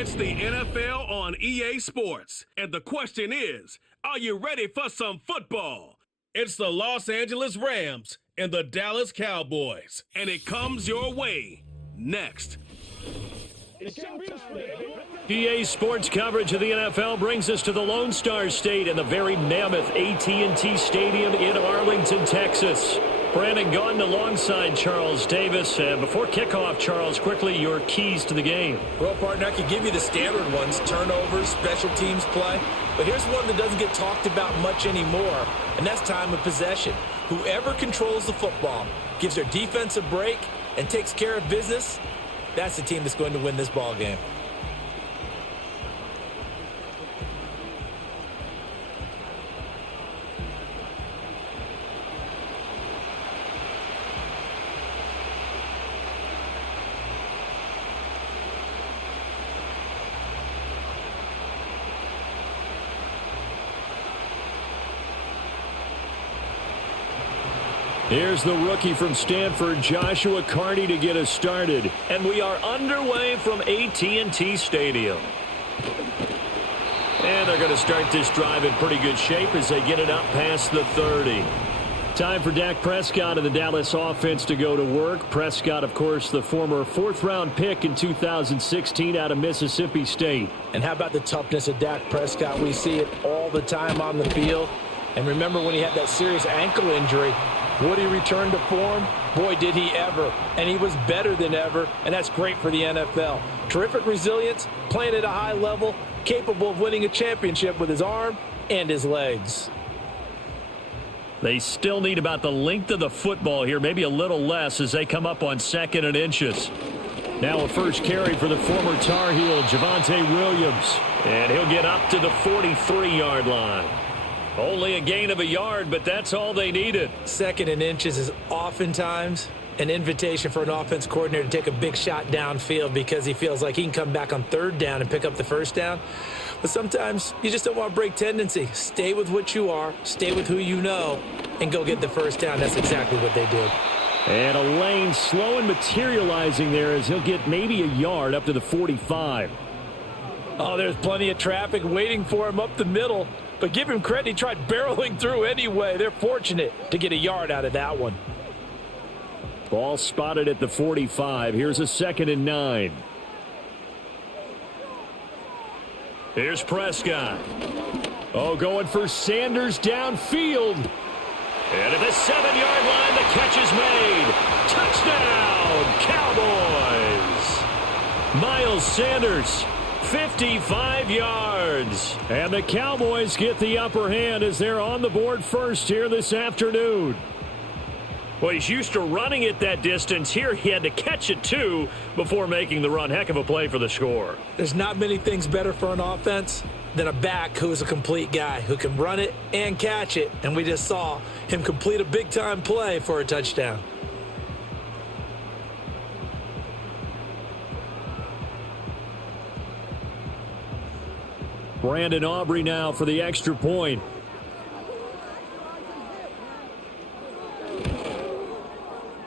It's the NFL on EA Sports. And the question is, are you ready for some football? It's the Los Angeles Rams and the Dallas Cowboys. And it comes your way next. EA Sports coverage of the NFL brings us to the Lone Star State and the very mammoth AT&T Stadium in Arlington, Texas. Brandon Gaudin alongside Charles Davis. And before kickoff, Charles, quickly your keys to the game. Well, partner, I could give you the standard ones, turnovers, special teams play. But here's one that doesn't get talked about much anymore, and that's time of possession. Whoever controls the football, gives their defense a break, and takes care of business, that's the team that's going to win this ball game. Here's the rookie from Stanford, Joshua Carney, to get us started. And we are underway from AT&T Stadium. And they're going to start this drive in pretty good shape as they get it up past the 30. Time for Dak Prescott and the Dallas offense to go to work. Prescott, of course, the former fourth-round pick in 2016 out of Mississippi State. And how about the toughness of Dak Prescott? We see it all the time on the field. And remember when he had that serious ankle injury, would he return to form? Boy, did he ever. And he was better than ever, and that's great for the NFL. Terrific resilience, playing at a high level, capable of winning a championship with his arm and his legs. They still need about the length of the football here, maybe a little less as they come up on 2nd and inches. Now a first carry for the former Tar Heel, Javonte Williams. And he'll get up to the 43-yard line. Only a gain of a yard, but that's all they needed. 2nd and inches is oftentimes an invitation for an offense coordinator to take a big shot downfield because he feels like he can come back on 3rd down and pick up the 1st down. But sometimes you just don't want to break tendency. Stay with what you are, stay with who you know, and go get the 1st down. That's exactly what they did. And a lane slow and materializing there as he'll get maybe a yard up to the 45. Oh, there's plenty of traffic waiting for him up the middle. But give him credit, he tried barreling through anyway. They're fortunate to get a yard out of that one. Ball spotted at the 45. Here's a 2nd and 9. Here's Prescott. Oh, going for Sanders downfield. And at the 7-yard line, the catch is made. Touchdown, Cowboys. Miles Sanders, 55 yards. And the Cowboys get the upper hand as they're on the board first here this afternoon. Well, he's used to running it that distance. Here he had to catch it, too, before making the run. Heck of a play for the score. There's not many things better for an offense than a back who is a complete guy who can run it and catch it. And we just saw him complete a big-time play for a touchdown. Brandon Aubrey now for the extra point.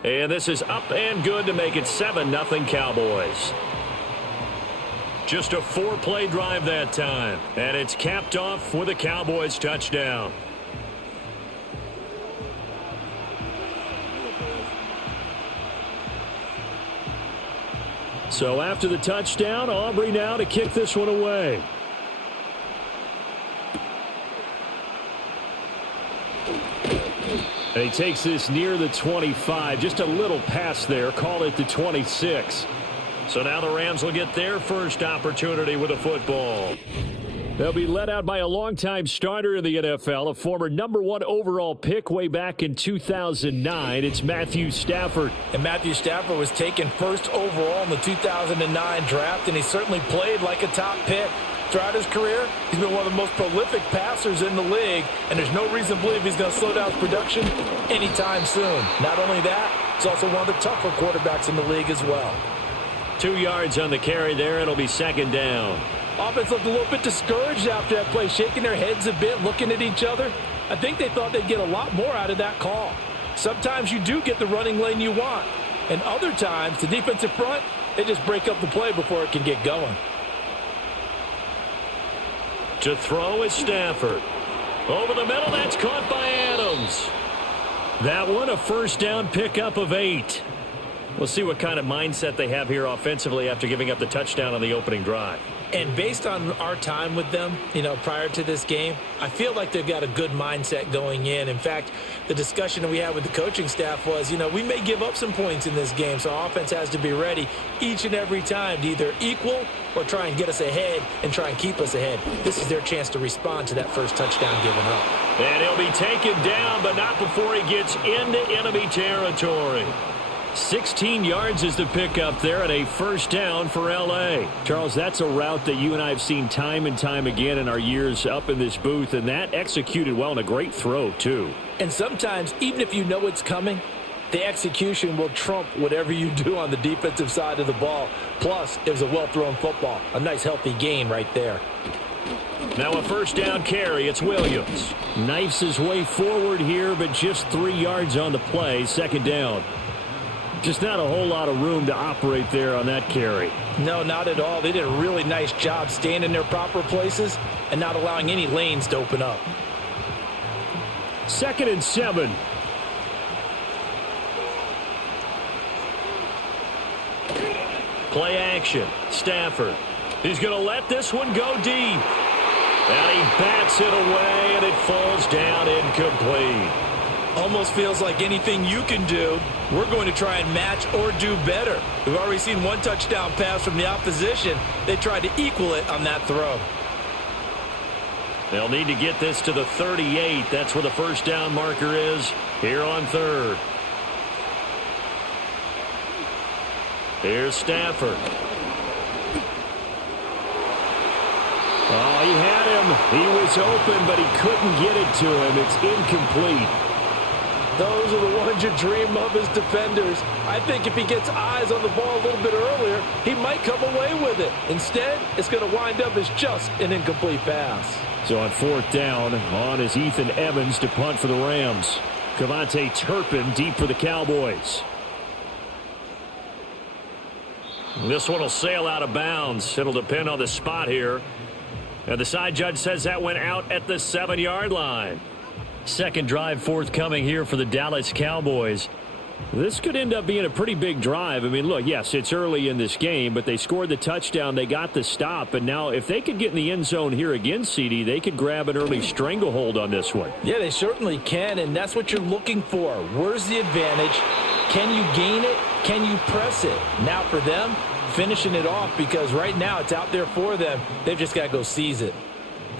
And this is up and good to make it 7-0 Cowboys. Just a 4-play drive that time. And it's capped off with a Cowboys touchdown. So after the touchdown, Aubrey now to kick this one away. And he takes this near the 25. Just a little pass there. Call it the 26. So now the Rams will get their first opportunity with a football. They'll be led out by a longtime starter in the NFL, a former #1 overall pick way back in 2009. It's Matthew Stafford. And Matthew Stafford was taken first overall in the 2009 draft, and he certainly played like a top pick. Throughout his career, he's been one of the most prolific passers in the league, and there's no reason to believe he's going to slow down his production anytime soon. Not only that, he's also one of the tougher quarterbacks in the league as well. 2 yards on the carry there. It'll be 2nd down. Offense looked a little bit discouraged after that play, shaking their heads a bit, looking at each other. I think they thought they'd get a lot more out of that call. Sometimes you do get the running lane you want, and other times, the defensive front, they just break up the play before it can get going. To throw is Stafford. Over the middle, that's caught by Adams. That one, a first down pickup of 8. We'll see what kind of mindset they have here offensively after giving up the touchdown on the opening drive. And based on our time with them, prior to this game, I feel like they've got a good mindset going in. In fact, the discussion we had with the coaching staff was, we may give up some points in this game, so our offense has to be ready each and every time to either equal or try and get us ahead and try and keep us ahead. This is their chance to respond to that first touchdown given up. And he'll be taken down, but not before he gets into enemy territory. 16 yards is the pickup there and a first down for L.A. Charles, that's a route that you and I have seen time and time again in our years up in this booth, and that executed well and a great throw, too. And sometimes, even if you know it's coming, the execution will trump whatever you do on the defensive side of the ball. Plus, it was a well-thrown football. A nice, healthy gain right there. Now a first down carry. It's Williams. Knifes his way forward here, but just 3 yards on the play. Second down. Just not a whole lot of room to operate there on that carry. No, not at all. They did a really nice job staying in their proper places and not allowing any lanes to open up. 2nd and 7. Play action. Stafford. He's going to let this one go deep. And he bats it away, and it falls down incomplete. Almost feels like anything you can do, we're going to try and match or do better. We've already seen one touchdown pass from the opposition. They tried to equal it on that throw. They'll need to get this to the 38. That's where the first down marker is here on 3rd. Here's Stafford. Oh, he had him. He was open, but he couldn't get it to him. It's incomplete. Those are the ones you dream of as defenders. I think if he gets eyes on the ball a little bit earlier, he might come away with it. Instead, it's going to wind up as just an incomplete pass. So on 4th down, on is Ethan Evans to punt for the Rams. Javonte Turpin deep for the Cowboys. This one will sail out of bounds. It'll depend on the spot here. And the side judge says that went out at the 7-yard line. Second drive forthcoming here for the Dallas Cowboys. This could end up being a pretty big drive. I mean, look, yes, it's early in this game, but they scored the touchdown. They got the stop. And now if they could get in the end zone here again, CD, they could grab an early stranglehold on this one. Yeah, they certainly can, and that's what you're looking for. Where's the advantage? Can you gain it? Can you press it? Now for them, finishing it off, because right now it's out there for them. They've just got to go seize it.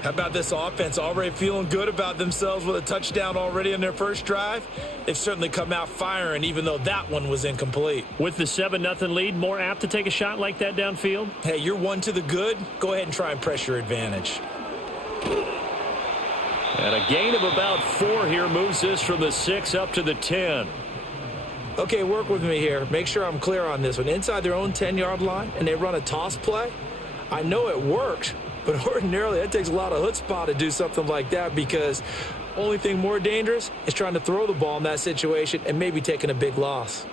How about this offense already feeling good about themselves with a touchdown already in their first drive? They've certainly come out firing, even though that one was incomplete. With the 7-0 lead, more apt to take a shot like that downfield? Hey, you're one to the good. Go ahead and try and press your advantage. And a gain of about 4 here moves this from the 6 up to the 10. Okay, work with me here. Make sure I'm clear on this one. Inside their own 10-yard line, and they run a toss play. I know it works. But ordinarily, it takes a lot of chutzpah to do something like that, because only thing more dangerous is trying to throw the ball in that situation and maybe taking a big loss.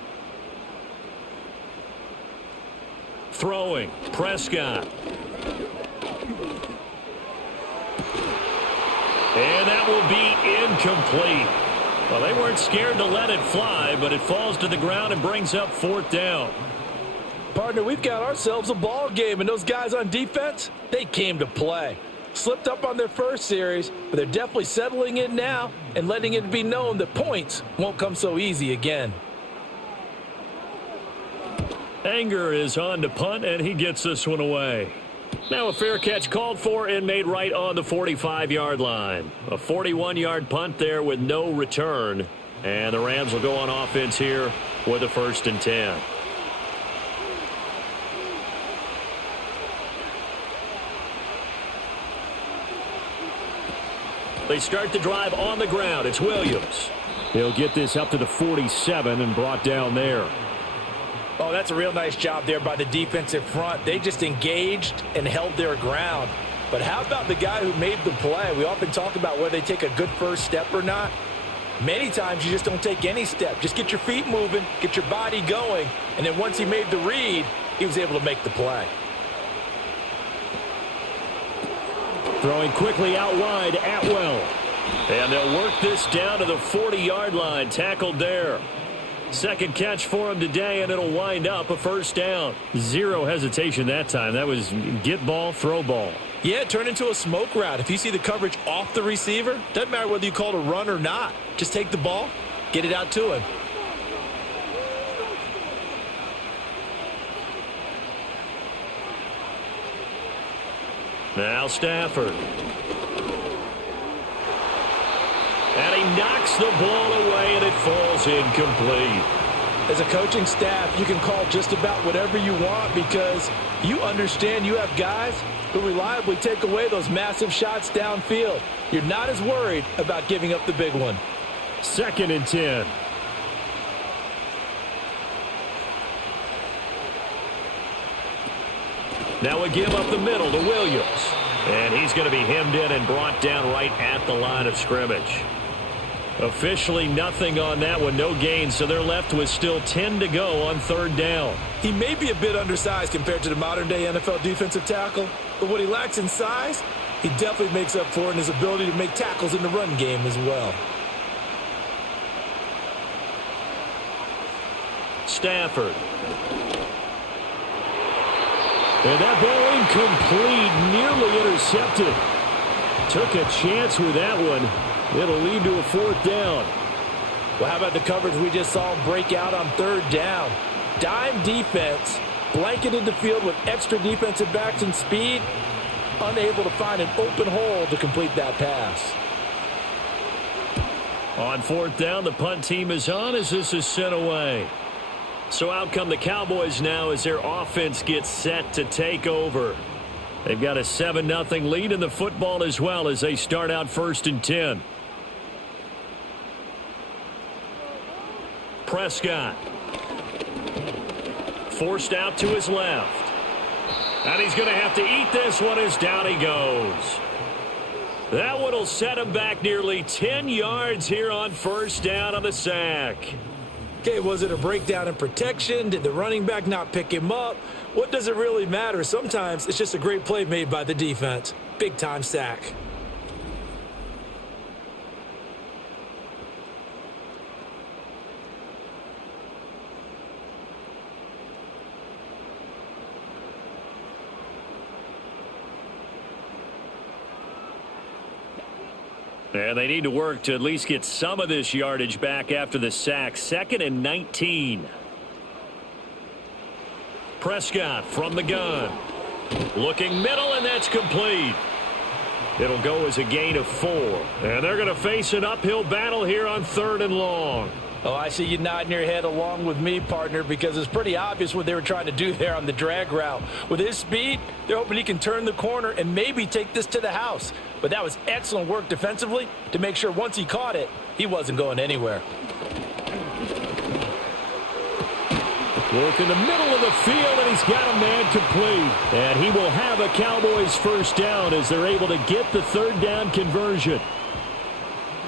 Throwing, Prescott. And that will be incomplete. Well, they weren't scared to let it fly, but it falls to the ground and brings up 4th down. Partner, we've got ourselves a ball game, and those guys on defense, they came to play. Slipped up on their first series, but they're definitely settling in now and letting it be known that points won't come so easy again. Anger is on to punt, and he gets this one away. Now a fair catch called for and made right on the 45-yard line. A 41-yard punt there with no return. And the Rams will go on offense here with a 1st and 10. They start the drive on the ground. It's Williams. He'll get this up to the 47 and brought down there. Oh, that's a real nice job there by the defensive front. They just engaged and held their ground. But how about the guy who made the play? We often talk about whether they take a good first step or not. Many times you just don't take any step. Just get your feet moving, get your body going, and then once he made the read, he was able to make the play. Throwing quickly out wide, Atwell. And they'll work this down to the 40-yard line. Tackled there. Second catch for him today, and it'll wind up a first down. Zero hesitation that time. That was get ball, throw ball. Yeah, it turned into a smoke route. If you see the coverage off the receiver, doesn't matter whether you call it a run or not. Just take the ball, get it out to him. Now Stafford. And he knocks the ball away, and it falls incomplete. As a coaching staff, you can call just about whatever you want because you understand you have guys who reliably take away those massive shots downfield. You're not as worried about giving up the big one. 2nd and 10. Now we give up the middle to Williams. And he's going to be hemmed in and brought down right at the line of scrimmage. Officially nothing on that one, no gain, so they're left with still 10 to go on 3rd down. He may be a bit undersized compared to the modern-day NFL defensive tackle, but what he lacks in size, he definitely makes up for in his ability to make tackles in the run game as well. Stafford. And that ball incomplete, nearly intercepted. Took a chance with that one. It'll lead to a 4th down. Well, how about the coverage we just saw him break out on 3rd down? Dime defense, blanketed the field with extra defensive backs and speed, unable to find an open hole to complete that pass. On 4th down, the punt team is on as this is sent away. So out come the Cowboys now as their offense gets set to take over. They've got a 7-0 lead in the football as well as they start out 1st and 10. Prescott. Forced out to his left. And he's going to have to eat this one as down he goes. That one will set him back nearly 10 yards here on 1st down on the sack. Okay, was it a breakdown in protection? Did the running back not pick him up? What does it really matter? Sometimes it's just a great play made by the defense. Big-time sack. And they need to work to at least get some of this yardage back after the sack. 2nd and 19. Prescott from the gun. Looking middle, and that's complete. It'll go as a gain of 4. And they're going to face an uphill battle here on 3rd and long. Oh, I see you nodding your head along with me, partner, because it's pretty obvious what they were trying to do there on the drag route. With his speed, they're hoping he can turn the corner and maybe take this to the house. But that was excellent work defensively to make sure once he caught it, he wasn't going anywhere. Work in the middle of the field, and he's got a man complete. And he will have a Cowboys 1st down as they're able to get the 3rd down conversion.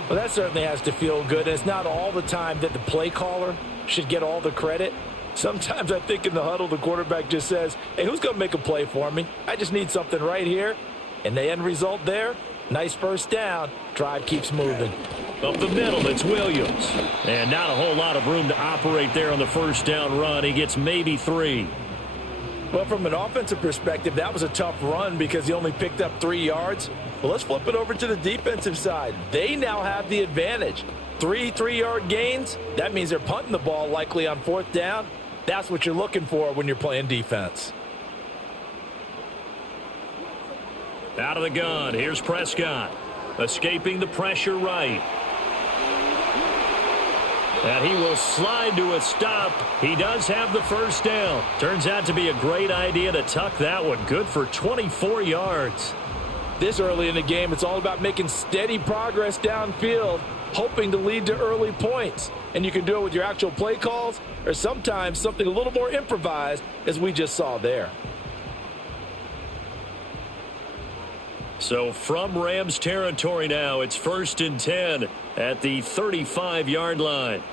Well, that certainly has to feel good. It's not all the time that the play caller should get all the credit. Sometimes I think in the huddle, the quarterback just says, hey, who's going to make a play for me? I just need something right here. And the end result there, nice 1st down. Drive keeps moving. Up the middle, it's Williams. And not a whole lot of room to operate there on the 1st down run. He gets maybe 3. Well, from an offensive perspective, that was a tough run because he only picked up 3 yards. Well, let's flip it over to the defensive side. They now have the advantage. 3 3-yard gains. That means they're punting the ball likely on 4th down. That's what you're looking for when you're playing defense. Out of the gun, here's Prescott. Escaping the pressure right. And he will slide to a stop. He does have the 1st down. Turns out to be a great idea to tuck that one. Good for 24 yards. This early in the game, it's all about making steady progress downfield, hoping to lead to early points. And you can do it with your actual play calls or sometimes something a little more improvised, as we just saw there. So from Rams territory now, it's 1st and 10 at the 35-yard line.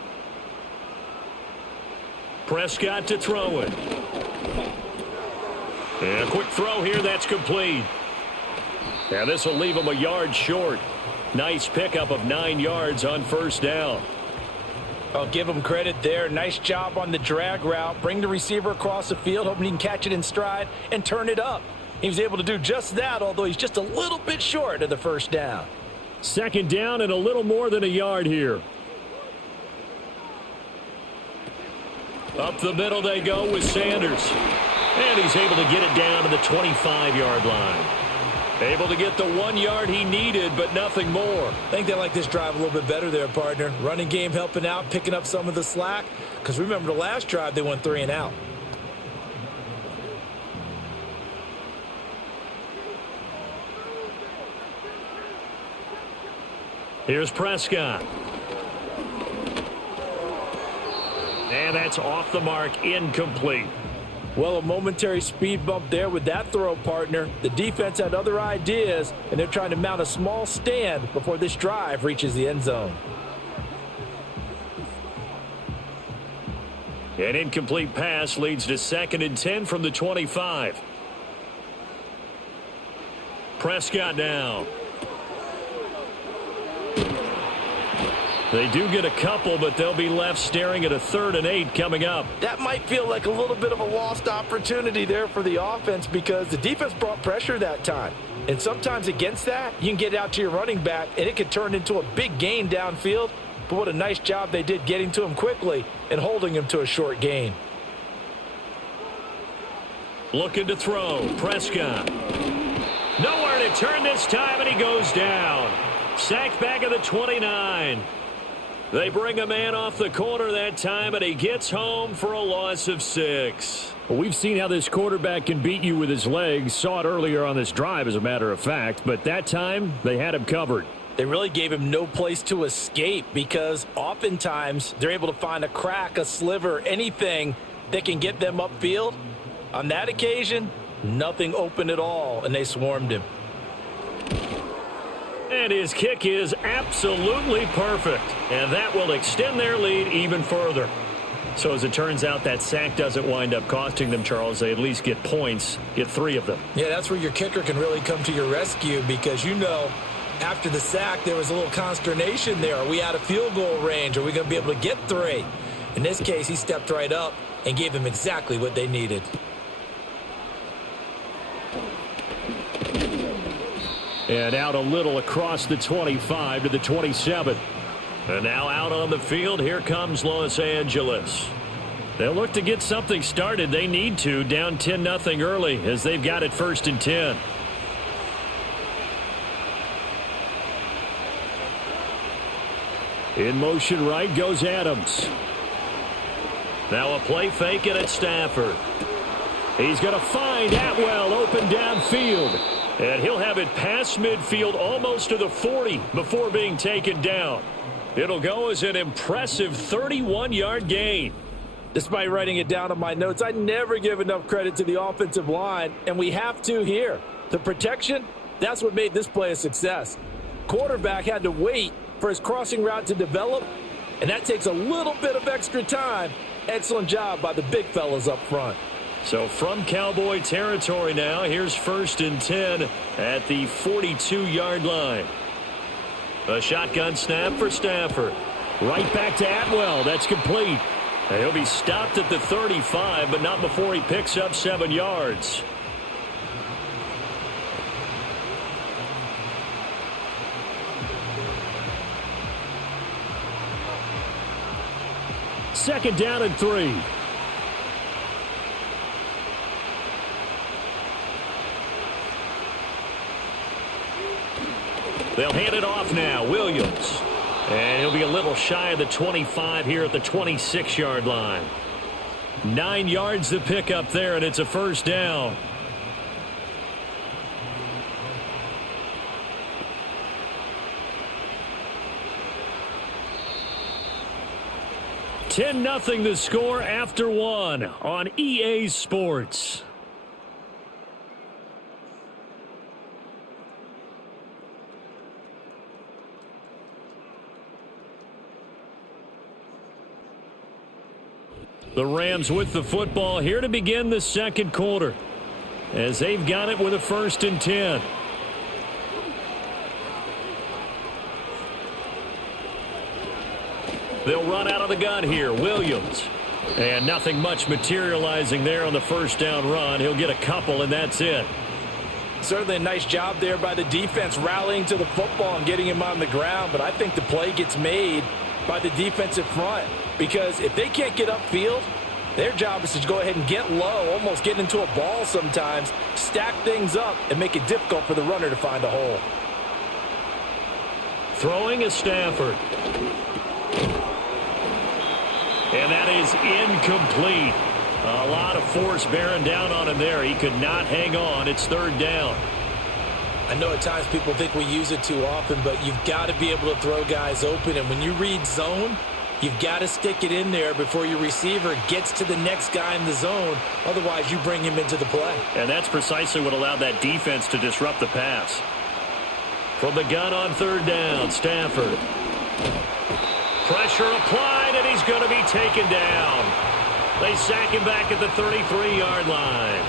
Prescott to throw it. And a quick throw here, that's complete. And this will leave him a yard short. Nice pickup of 9 yards on first down. I'll give him credit there. Nice job on the drag route. Bring the receiver across the field, hoping he can catch it in stride and turn it up. He was able to do just that, although he's just a little bit short of the first down. Second down and a little more than a yard here. Up the middle they go with Sanders. And he's able to get it down to the 25-yard line. Able to get the 1 yard he needed, but nothing more. I think they like this drive a little bit better there, partner. Running game helping out, picking up some of the slack. Because remember the last drive, they went 3 and out. Here's Prescott. And that's off the mark, incomplete. Well, a momentary speed bump there with that throw, partner. The defense had other ideas, and they're trying to mount a small stand before this drive reaches the end zone. An incomplete pass leads to 2nd and 10 from the 25. Prescott now. They do get a couple, but they'll be left staring at a 3rd and 8 coming up. That might feel like a little bit of a lost opportunity there for the offense because the defense brought pressure that time. And sometimes against that, you can get out to your running back, and it could turn into a big gain downfield. But what a nice job they did getting to him quickly and holding him to a short gain. Looking to throw. Prescott. Nowhere to turn this time, and he goes down. Sacked back at the 29. They bring a man off the corner that time, and he gets home for a loss of 6. Well, we've seen how this quarterback can beat you with his legs. Saw it earlier on this drive, as a matter of fact. But that time, they had him covered. They really gave him no place to escape because oftentimes they're able to find a crack, a sliver, anything that can get them upfield. On that occasion, nothing open at all, and they swarmed him. And his kick is absolutely perfect. And that will extend their lead even further. So as it turns out, that sack doesn't wind up costing them, Charles. They at least get points, get 3 of them. Yeah, that's where your kicker can really come to your rescue because, you know, after the sack, there was a little consternation there. Are we out of field goal range? Are we going to be able to get 3? In this case, he stepped right up and gave them exactly what they needed. And out a little across the 25 to the 27. And now out on the field, here comes Los Angeles. They'll look to get something started. They need to, down 10-0 early as they've got it 1st and 10. In motion right goes Adams. Now a play fake and it's Stafford. He's going to find Atwell open downfield. And he'll have it past midfield almost to the 40 before being taken down. It'll go as an impressive 31-yard gain. Despite writing it down on my notes, I never give enough credit to the offensive line, and we have to here. The protection, that's what made this play a success. Quarterback had to wait for his crossing route to develop, and that takes a little bit of extra time. Excellent job by the big fellas up front. So from Cowboy territory now, here's 1st and 10 at the 42-yard line. A shotgun snap for Stafford. Right back to Atwell. That's complete. And he'll be stopped at the 35, but not before he picks up 7 yards. Second down and 3. They'll hand it off now. Williams. And he'll be a little shy of the 25 here at the 26-yard line. 9 yards to pick up there, and it's a 1st down. (10-0) the score after 1 on EA Sports. The Rams with the football here to begin the 2nd quarter as they've got it with a 1st and 10. They'll run out of the gun here. Williams. And nothing much materializing there on the first down run. He'll get a couple, and that's it. Certainly a nice job there by the defense rallying to the football and getting him on the ground. But I think the play gets made by the defensive front. Because if they can't get upfield, their job is to go ahead and get low, almost get into a ball sometimes, stack things up, and make it difficult for the runner to find a hole. Throwing is Stafford. And that is incomplete. A lot of force bearing down on him there. He could not hang on. It's third down. I know at times people think we use it too often, but you've got to be able to throw guys open. And when you read zone, you've got to stick it in there before your receiver gets to the next guy in the zone. Otherwise, you bring him into the play. And that's precisely what allowed that defense to disrupt the pass. From the gun on third down, Stafford. Pressure applied, and he's going to be taken down. They sack him back at the 33-yard line.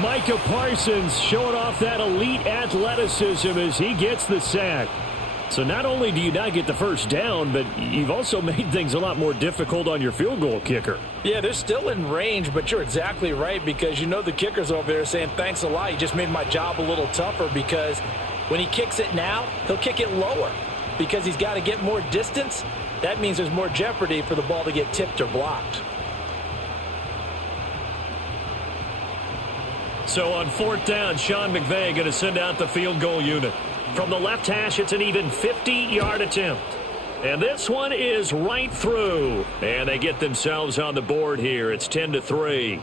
Micah Parsons showing off that elite athleticism as he gets the sack. So not only do you not get the first down, but you've also made things a lot more difficult on your field goal kicker. Yeah, they're still in range, but you're exactly right because you know the kicker's over there saying, thanks a lot. You just made my job a little tougher because when he kicks it now, he'll kick it lower because he's got to get more distance. That means there's more jeopardy for the ball to get tipped or blocked. So on fourth down, Sean McVay going to send out the field goal unit. From the left hash, it's an even 50-yard attempt. And this one is right through. And they get themselves on the board here. It's 10-3.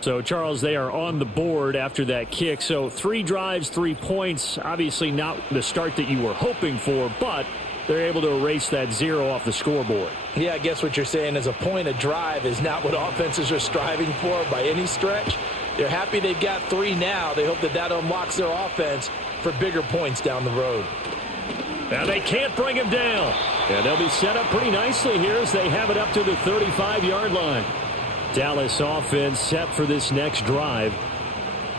So, Charles, they are on the board after that kick. So 3 drives, 3 points. Obviously not the start that you were hoping for, but they're able to erase that 0 off the scoreboard. Yeah, I guess what you're saying is a point a drive is not what offenses are striving for by any stretch. They're happy they've got 3 now. They hope that that unlocks their offense for bigger points down the road. Now they can't bring him down. And they'll be set up pretty nicely here as they have it up to the 35-yard line. Dallas offense set for this next drive.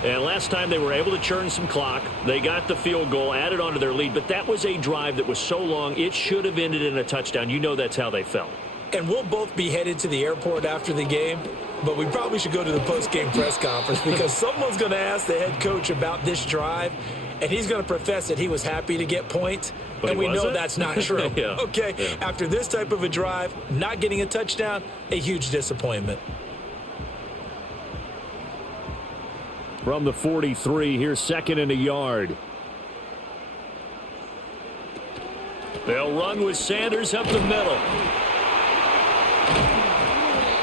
And last time they were able to churn some clock. They got the field goal, added on to their lead. But that was a drive that was so long, it should have ended in a touchdown. You know that's how they felt. And we'll both be headed to the airport after the game. But we probably should go to the post-game press conference because someone's going to ask the head coach about this drive. And he's going to profess that he was happy to get points. But and we know that's not true. Yeah. Okay, yeah. After this type of a drive, not getting a touchdown, a huge disappointment. From the 43, here's 2nd and a yard. They'll run with Sanders up the middle.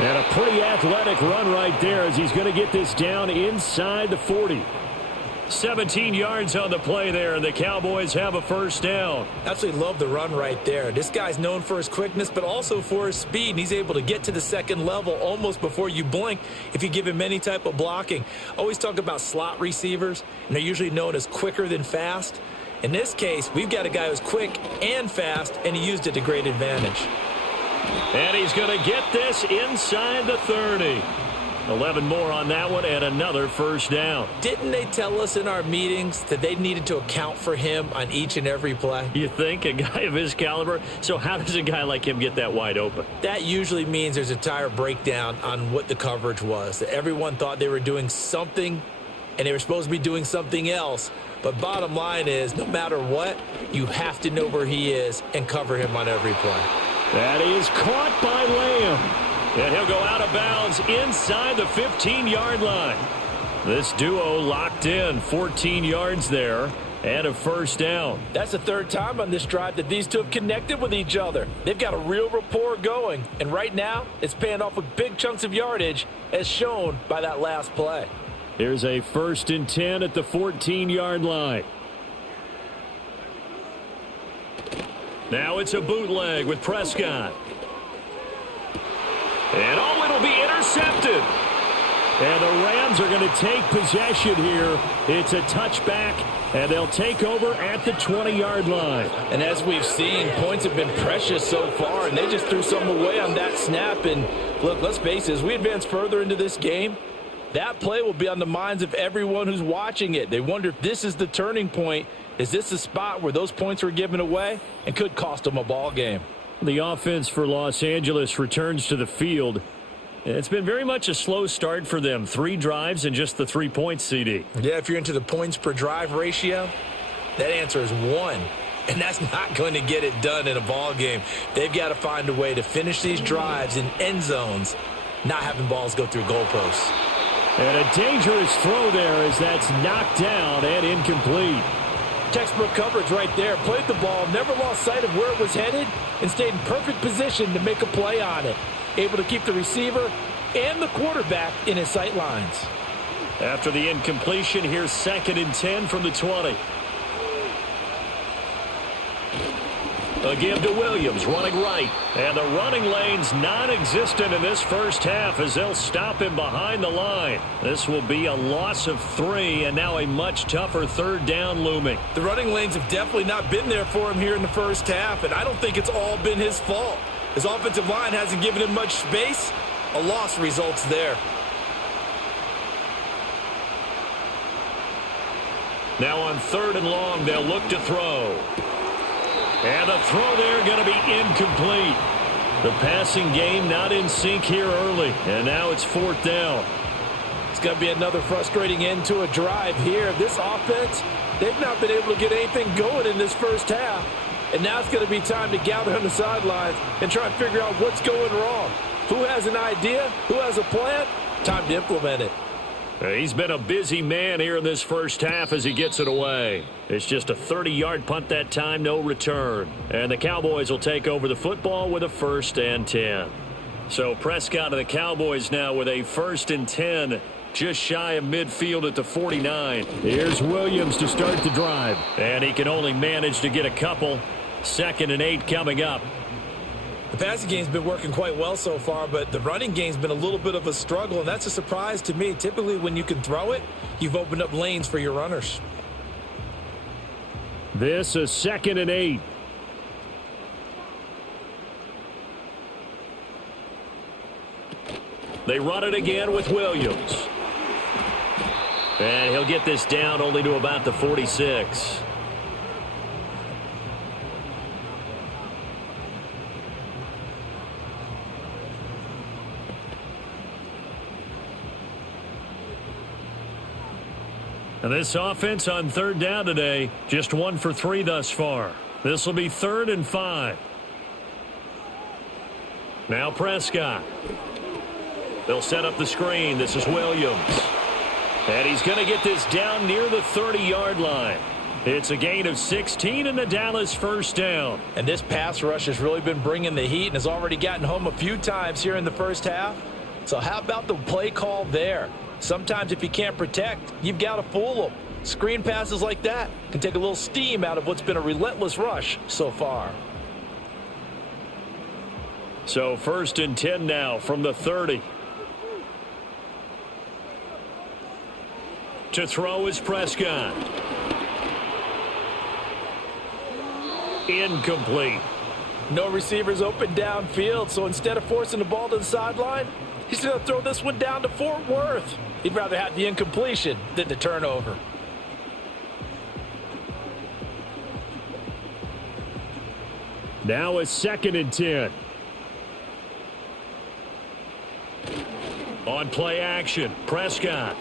And a pretty athletic run right there as he's going to get this down inside the 40. 17 yards on the play there, and the Cowboys have a first down. Absolutely love the run right there. This guy's known for his quickness, but also for his speed, and he's able to get to the second level almost before you blink if you give him any type of blocking. Always talk about slot receivers, and they're usually known as quicker than fast. In this case, we've got a guy who's quick and fast, and he used it to great advantage. And he's going to get this inside the 30. 11 more on that one and another first down. Didn't they tell us in our meetings that they needed to account for him on each and every play? You think? A guy of his caliber? So how does a guy like him get that wide open? That usually means there's a entire breakdown on what the coverage was. That everyone thought they were doing something and they were supposed to be doing something else. But bottom line is, no matter what, you have to know where he is and cover him on every play. That is caught by Lamb. And he'll go out of bounds inside the 15-yard line. This duo locked in, 14 yards there, and a first down. That's the 3rd time on this drive that these two have connected with each other. They've got a real rapport going, and right now it's paying off with big chunks of yardage as shown by that last play. Here's a 1st and 10 at the 14-yard line. Now it's a bootleg with Prescott. And it'll be intercepted. And the Rams are going to take possession here. It's a touchback, and they'll take over at the 20-yard line. And as we've seen, points have been precious so far, and they just threw some away on that snap. And look, let's face it, as we advance further into this game, that play will be on the minds of everyone who's watching it. They wonder if this is the turning point. Is this the spot where those points were given away and could cost them a ball game? The offense for Los Angeles returns to the field. It's been very much a slow start for them. 3 drives and just the 3 points, CD. Yeah, if you're into the points per drive ratio, that answer is 1. And that's not going to get it done in a ball game. They've got to find a way to finish these drives in end zones, not having balls go through goalposts. And a dangerous throw there as that's knocked down and incomplete. Textbook coverage right there. Played the ball, never lost sight of where it was headed, and stayed in perfect position to make a play on it. Able to keep the receiver and the quarterback in his sight lines. After the incompletion, here's 2nd and 10 from the 20. A give to Williams, running right. And the running lane's non-existent in this first half as they'll stop him behind the line. This will be a loss of 3, and now a much tougher 3rd down looming. The running lanes have definitely not been there for him here in the first half, and I don't think it's all been his fault. His offensive line hasn't given him much space. A loss results there. Now on 3rd and long, they'll look to throw. And the throw there going to be incomplete. The passing game not in sync here early, and now it's 4th down. It's going to be another frustrating end to a drive here. This offense, they've not been able to get anything going in this first half. And now it's going to be time to gather on the sidelines and try and figure out what's going wrong. Who has an idea? Who has a plan? Time to implement it. He's been a busy man here in this first half as he gets it away. It's just a 30-yard punt that time, no return. And the Cowboys will take over the football with a 1st and 10. So Prescott of the Cowboys now with a 1st and 10, just shy of midfield at the 49. Here's Williams to start the drive. And he can only manage to get a couple. 2nd and 8 coming up. The passing game's been working quite well so far, but the running game's been a little bit of a struggle, and that's a surprise to me. Typically, when you can throw it, you've opened up lanes for your runners. This is 2nd and 8. They run it again with Williams. And he'll get this down only to about the 46. And this offense on 3rd down today, just 1 for 3 thus far. This will be 3rd and 5. Now Prescott. They'll set up the screen. This is Williams. And he's going to get this down near the 30-yard line. It's a gain of 16 and the Dallas 1st down. And this pass rush has really been bringing the heat and has already gotten home a few times here in the first half. So how about the play call there? Sometimes if you can't protect, you've got to fool them. Screen passes like that can take a little steam out of what's been a relentless rush so far. So 1st and 10 now from the 30. To throw is Prescott. Incomplete. No receivers open downfield, so instead of forcing the ball to the sideline, he's going to throw this one down to Fort Worth. He'd rather have the incompletion than the turnover. Now it's 2nd and 10. On play action, Prescott.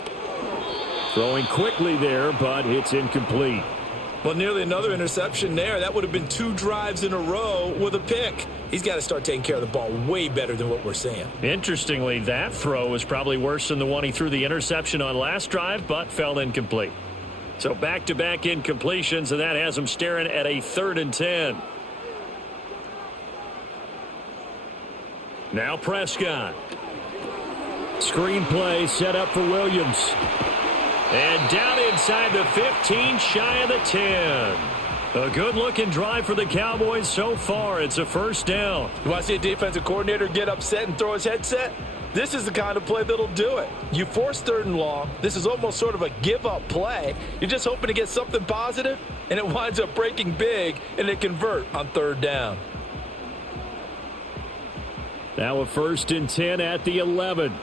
Throwing quickly there, but it's incomplete. Well, nearly another interception there. That would have been 2 drives in a row with a pick. He's got to start taking care of the ball way better than what we're seeing. Interestingly, that throw was probably worse than the one he threw the interception on last drive, but fell incomplete. So back-to-back incompletions, and that has him staring at a 3rd and 10. Now Prescott. Screen play set up for Williams. And down inside the 15, shy of the 10. A good-looking drive for the Cowboys so far. It's a 1st down. You want to see a defensive coordinator get upset and throw his headset? This is the kind of play that'll do it. You force 3rd and long. This is almost sort of a give-up play. You're just hoping to get something positive, and it winds up breaking big, and they convert on 3rd down. Now a 1st and 10 at the 11.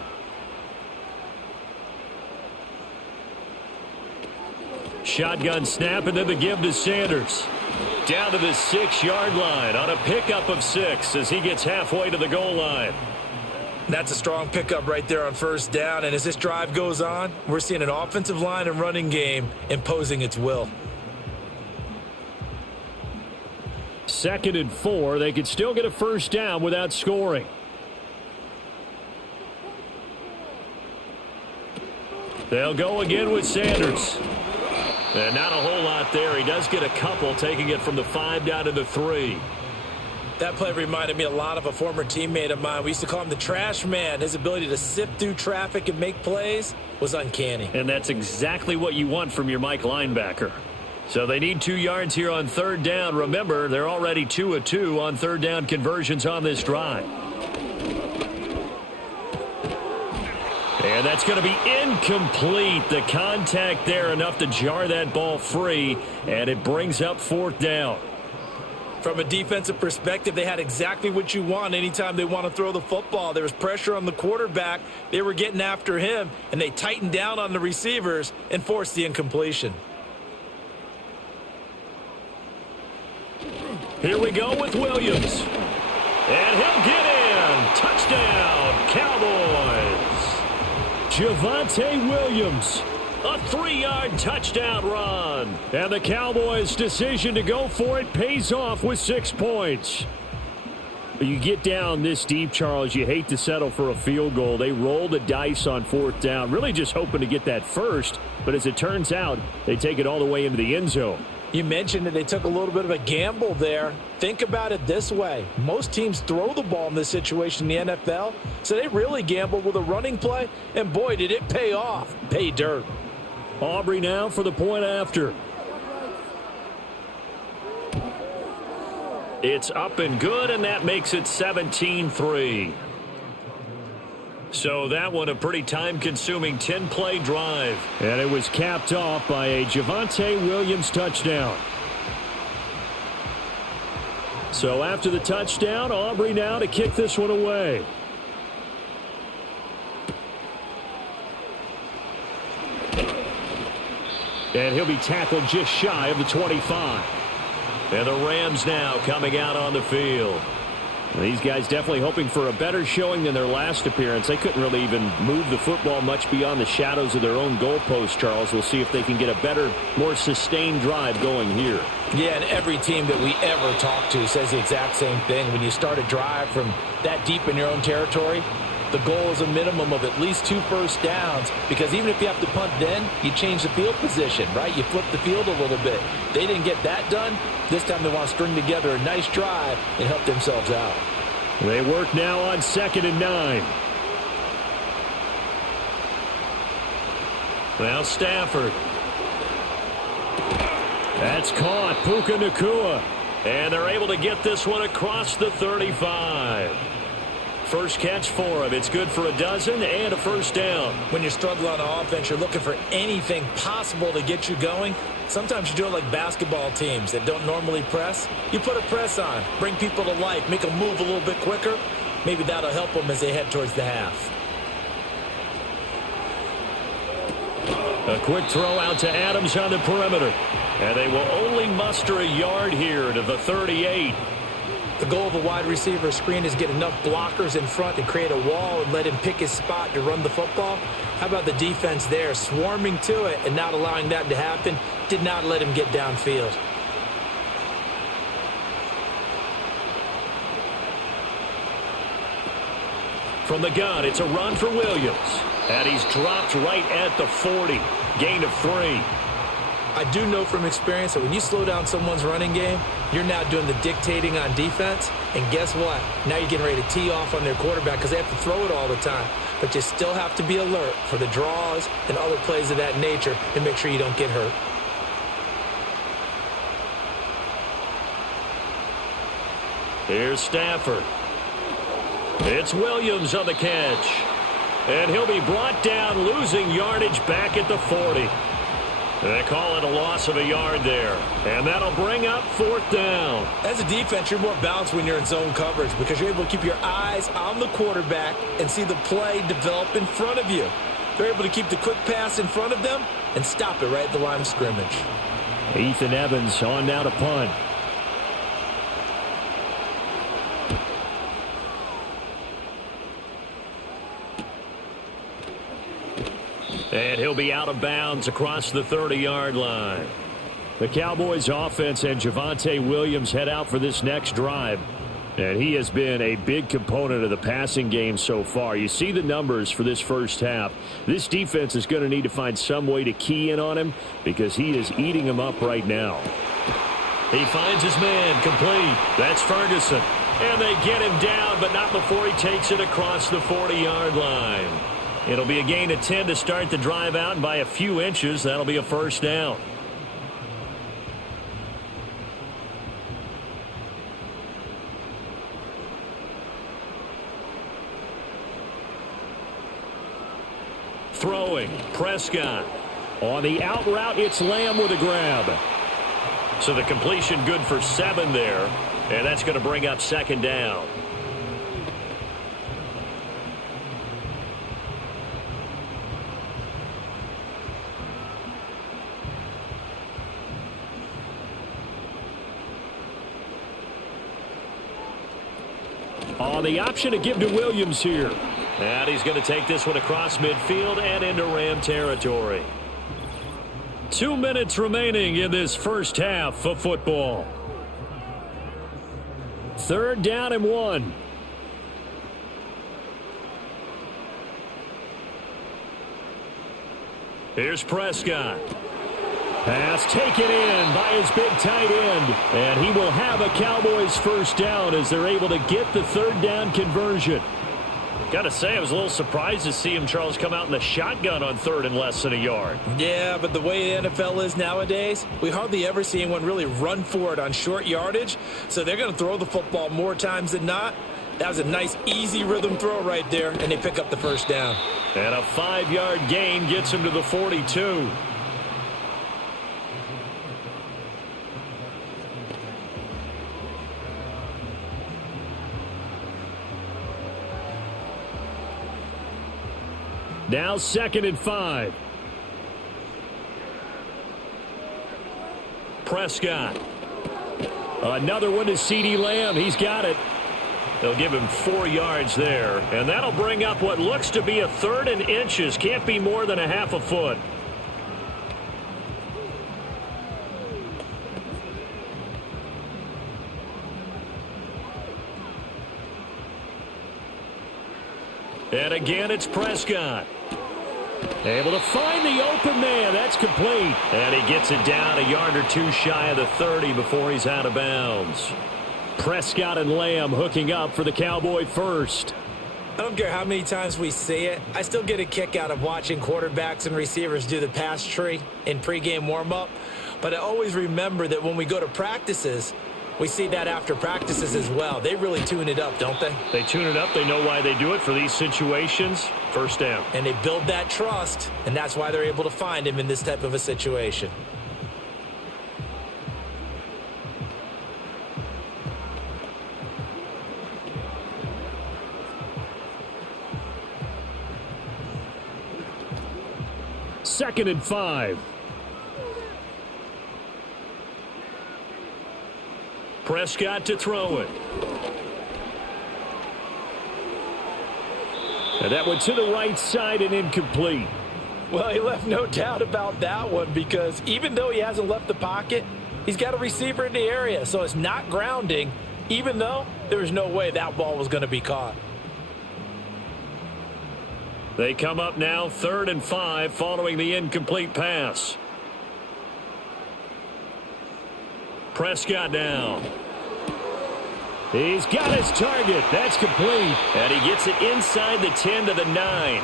Shotgun snap, and then the give to Sanders. Down to the 6-yard line on a pickup of 6 as he gets halfway to the goal line. That's a strong pickup right there on first down, and as this drive goes on, we're seeing an offensive line and running game imposing its will. 2nd and 4. They could still get a first down without scoring. They'll go again with Sanders. And not a whole lot there. He does get a couple, taking it from the 5 down to the 3. That play reminded me a lot of a former teammate of mine. We used to call him the trash man. His ability to sift through traffic and make plays was uncanny. And that's exactly what you want from your Mike linebacker. So they need 2 yards here on 3rd down. Remember, they're already 2 of 2 on 3rd down conversions on this drive. And that's going to be incomplete. The contact there enough to jar that ball free, and it brings up 4th down. From a defensive perspective, they had exactly what you want anytime they want to throw the football. There was pressure on the quarterback. They were getting after him, and they tightened down on the receivers and forced the incompletion. Here we go with Williams. And he'll get in. Touchdown, Cowboys. Javonte Williams, a 3-yard touchdown run. And the Cowboys' decision to go for it pays off with 6 points. You get down this deep, Charles, you hate to settle for a field goal. They roll the dice on 4th down, really just hoping to get that first. But as it turns out, they take it all the way into the end zone. You mentioned that they took a little bit of a gamble there. Think about it this way. Most teams throw the ball in this situation in the NFL, so they really gambled with a running play, and boy, did it pay off. Pay dirt. Aubrey now for the point after. It's up and good, and that makes it 17-3. So that one a pretty time-consuming 10-play drive. And it was capped off by a Javonte Williams touchdown. So after the touchdown, Aubrey now to kick this one away. And he'll be tackled just shy of the 25. And the Rams now coming out on the field. These guys definitely hoping for a better showing than their last appearance. They couldn't really even move the football much beyond the shadows of their own goalpost, Charles. We'll see if they can get a better, more sustained drive going here. Yeah, and every team that we ever talk to says the exact same thing. When you start a drive from that deep in your own territory, the goal is a minimum of at least 2 first downs, because even if you have to punt then, you change the field position, right? You flip the field a little bit. They didn't get that done. This time they want to string together a nice drive and help themselves out. They work now on 2nd and 9. Now Stafford. That's caught. Puka Nacua. And they're able to get this one across the 35. First catch for him. It's good for a dozen and a first down. When you're struggling on offense, you're looking for anything possible to get you going. Sometimes you do it like basketball teams that don't normally press. You put a press on, bring people to life, make them move a little bit quicker. Maybe that'll help them as they head towards the half. A quick throw out to Adams on the perimeter. And they will only muster a yard here to the 38. The goal of a wide receiver screen is get enough blockers in front to create a wall and let him pick his spot to run the football. How about the defense there, swarming to it and not allowing that to happen? Did not let him get downfield. From the gun, it's a run for Williams. And he's dropped right at the 40. Gain of 3. I do know from experience that when you slow down someone's running game, you're now doing the dictating on defense. And guess what? Now you're getting ready to tee off on their quarterback because they have to throw it all the time. But you still have to be alert for the draws and other plays of that nature and make sure you don't get hurt. Here's Stafford. It's Williams on the catch. And he'll be brought down, losing yardage back at the 40. They call it a loss of a yard there. And that'll bring up 4th down. As a defense, you're more balanced when you're in zone coverage because you're able to keep your eyes on the quarterback and see the play develop in front of you. They're able to keep the quick pass in front of them and stop it right at the line of scrimmage. Ethan Evans on now to punt. And he'll be out of bounds across the 30-yard line. The Cowboys offense and Javonte Williams head out for this next drive. And he has been a big component of the passing game so far. You see the numbers for this first half. This defense is going to need to find some way to key in on him because he is eating them up right now. He finds his man complete. That's Ferguson. And they get him down, but not before he takes it across the 40-yard line. It'll be a gain of 10 to start the drive out, and by a few inches, that'll be a first down. Throwing, Prescott. On the out route, it's Lamb with a grab. So the completion good for 7 there, and that's going to bring up second down. On the option to give to Williams here. And he's going to take this one across midfield and into Ram territory. 2 minutes remaining in this first half of football. 3rd down and 1. Here's Prescott. Pass taken in by his big tight end. And he will have a Cowboys first down as they're able to get the 3rd down conversion. Got to say, I was a little surprised to see him, Charles, come out in the shotgun on 3rd and less than a yard. Yeah, but the way the NFL is nowadays, we hardly ever see anyone really run for it on short yardage. So they're going to throw the football more times than not. That was a nice, easy rhythm throw right there, and they pick up the first down. And a 5-yard gain gets him to the 42. Now 2nd and 5. Prescott. Another one to CeeDee Lamb. He's got it. They'll give him 4 yards there. And that'll bring up what looks to be a 3rd and inches. Can't be more than a half a foot. And again, it's Prescott. Able to find the open man. That's complete. And he gets it down a yard or 2 shy of the 30 before he's out of bounds. Prescott and Lamb hooking up for the Cowboy first. I don't care how many times we see it. I still get a kick out of watching quarterbacks and receivers do the pass tree in pregame warm-up. But I always remember that when we go to practices, we see that after practices as well. They really tune it up, don't they? They tune it up. They know why they do it for these situations. First down. And they build that trust, and that's why they're able to find him in this type of a situation. Second and 5. Prescott to throw it. And that went to the right side and incomplete. Well, he left no doubt about that one because even though he hasn't left the pocket, he's got a receiver in the area. So it's not grounding, even though there was no way that ball was going to be caught. They come up now 3rd and 5 following the incomplete pass. Prescott down. He's got his target. That's complete. And he gets it inside the 10 to the 9.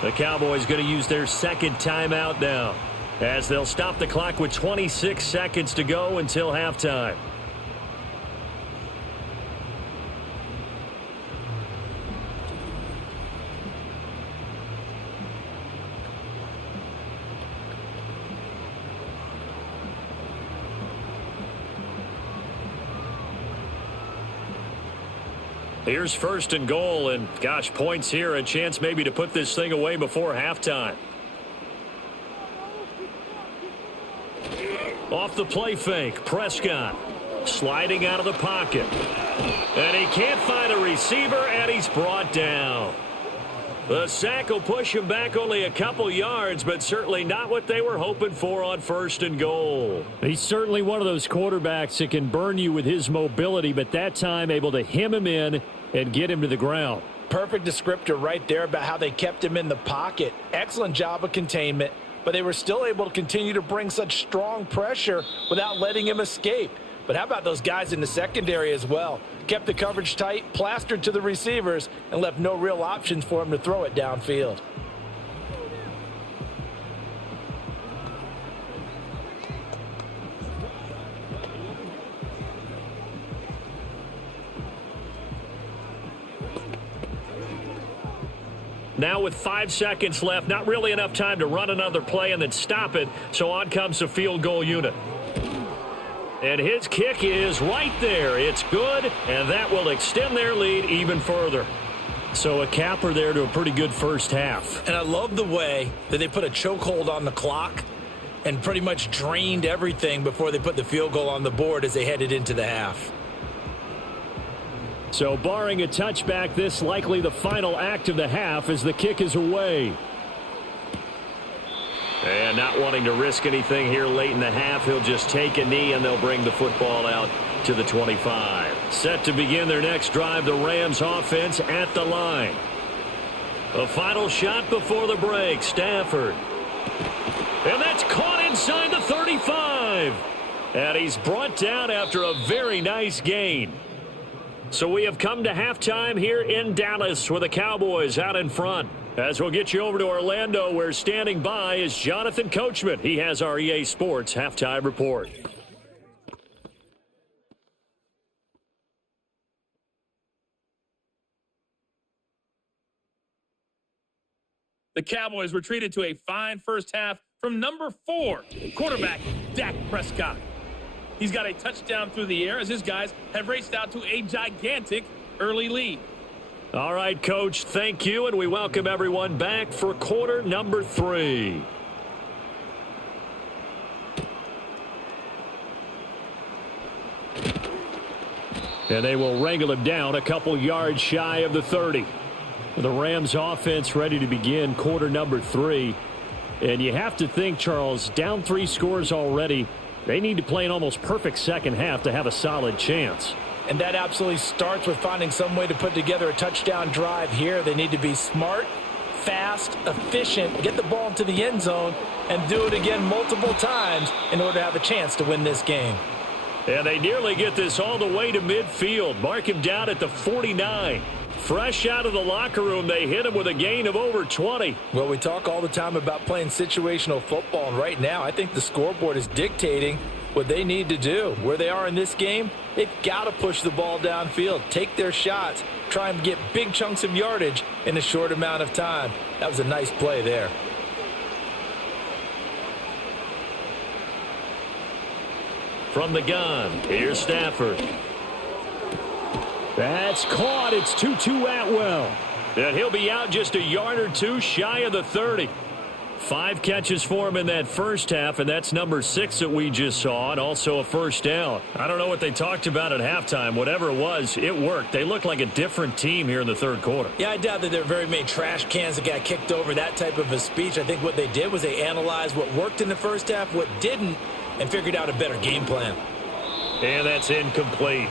The Cowboys going to use their 2nd timeout now as they'll stop the clock with 26 seconds to go until halftime. Here's 1st and goal, and gosh, points here, a chance maybe to put this thing away before halftime. Off the play fake, Prescott sliding out of the pocket. And he can't find a receiver, and he's brought down. The sack will push him back only a couple yards, but certainly not what they were hoping for on 1st and goal. He's certainly one of those quarterbacks that can burn you with his mobility, but that time able to hem him in and get him to the ground. Perfect descriptor right there about how they kept him in the pocket. Excellent job of containment, but they were still able to continue to bring such strong pressure without letting him escape. But how about those guys in the secondary as well? Kept the coverage tight, plastered to the receivers, and left no real options for him to throw it downfield. Now with 5 seconds left, not really enough time to run another play and then stop it, so on comes the field goal unit. And his kick is right there. It's good, and that will extend their lead even further. So a capper there to a pretty good first half. And I love the way that they put a chokehold on the clock and pretty much drained everything before they put the field goal on the board as they headed into the half. So barring a touchback, this likely the final act of the half as the kick is away. And not wanting to risk anything here late in the half, he'll just take a knee and they'll bring the football out to the 25. Set to begin their next drive, the Rams offense at the line. A final shot before the break, Stafford. And that's caught inside the 35. And he's brought down after a very nice gain. So we have come to halftime here in Dallas with the Cowboys out in front. As we'll get you over to Orlando, where standing by is Jonathan Coachman. He has our EA Sports halftime report. The Cowboys retreated to a fine first half from number 4, quarterback Dak Prescott. He's got a touchdown through the air as his guys have raced out to a gigantic early lead. All right, Coach, thank you, and we welcome everyone back for quarter number 3. And they will wrangle him down a couple yards shy of the 30. The Rams offense ready to begin quarter number 3. And you have to think, Charles, down 3 scores already. They need to play an almost perfect second half to have a solid chance. And that absolutely starts with finding some way to put together a touchdown drive here. They need to be smart, fast, efficient, get the ball into the end zone, and do it again multiple times in order to have a chance to win this game. And they nearly get this all the way to midfield. Mark him down at the 49. Fresh out of the locker room, they hit him with a gain of over 20. Well, we talk all the time about playing situational football, and right now I think the scoreboard is dictating what they need to do. Where they are in this game, they've got to push the ball downfield, take their shots, try and get big chunks of yardage in a short amount of time. That was a nice play there. From the gun, here's Stafford. That's caught. It's Tutu Atwell. And he'll be out just a yard or two shy of the 30. 5 catches for him in that first half, and that's number 6 that we just saw, and also a first down. I don't know what they talked about at halftime. Whatever it was, it worked. They look like a different team here in the third quarter. Yeah, I doubt that there were very many trash cans that got kicked over, that type of a speech. I think what they did was they analyzed what worked in the first half, what didn't, and figured out a better game plan. And that's incomplete.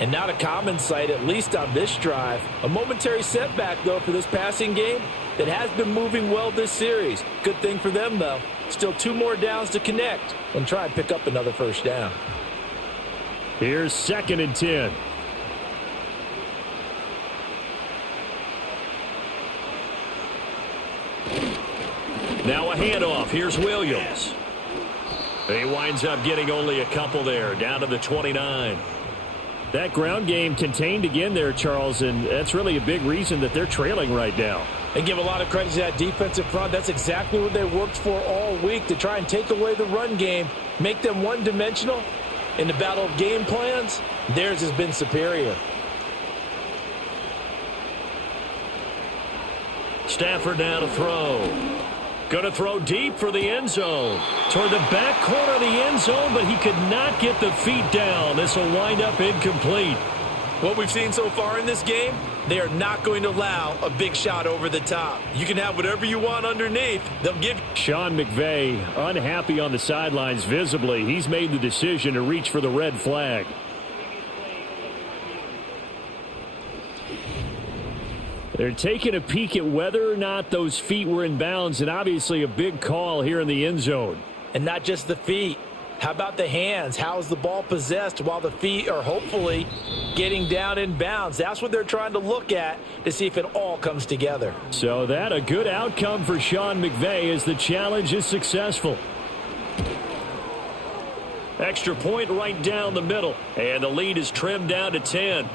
And not a common sight, at least on this drive. A momentary setback, though, for this passing game that has been moving well this series. Good thing for them, though. Still 2 more downs to connect and try and pick up another first down. Here's 2nd and 10. Now a handoff. Here's Williams. He winds up getting only a couple there, down to the 29. That ground game contained again there, Charles, and that's really a big reason that they're trailing right now. And give a lot of credit to that defensive front. That's exactly what they worked for all week, to try and take away the run game, make them one-dimensional. In the battle of game plans, theirs has been superior. Stafford now to throw. Going to throw deep for the end zone. Toward the back corner of the end zone, but he could not get the feet down. This will wind up incomplete. What we've seen so far in this game, they are not going to allow a big shot over the top. You can have whatever you want underneath. They'll give. Sean McVay unhappy on the sidelines visibly. He's made the decision to reach for the red flag. They're taking a peek at whether or not those feet were in bounds, and obviously a big call here in the end zone. And not just the feet. How about the hands? How is the ball possessed while the feet are hopefully getting down in bounds? That's what they're trying to look at to see if it all comes together. So that a good outcome for Sean McVay as the challenge is successful. Extra point right down the middle, and the lead is trimmed down to 10.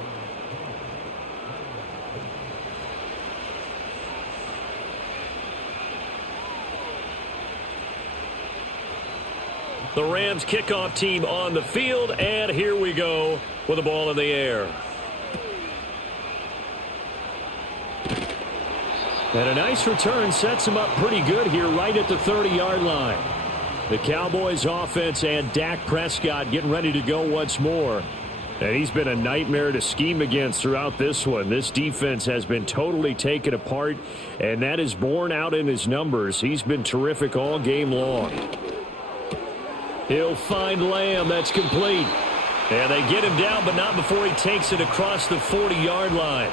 The Rams kickoff team on the field, and here we go with the ball in the air. And a nice return sets him up pretty good here right at the 30-yard line. The Cowboys offense and Dak Prescott getting ready to go once more. And he's been a nightmare to scheme against throughout this one. This defense has been totally taken apart, and that is borne out in his numbers. He's been terrific all game long. He'll find Lamb. That's complete. And they get him down, but not before he takes it across the 40-yard line.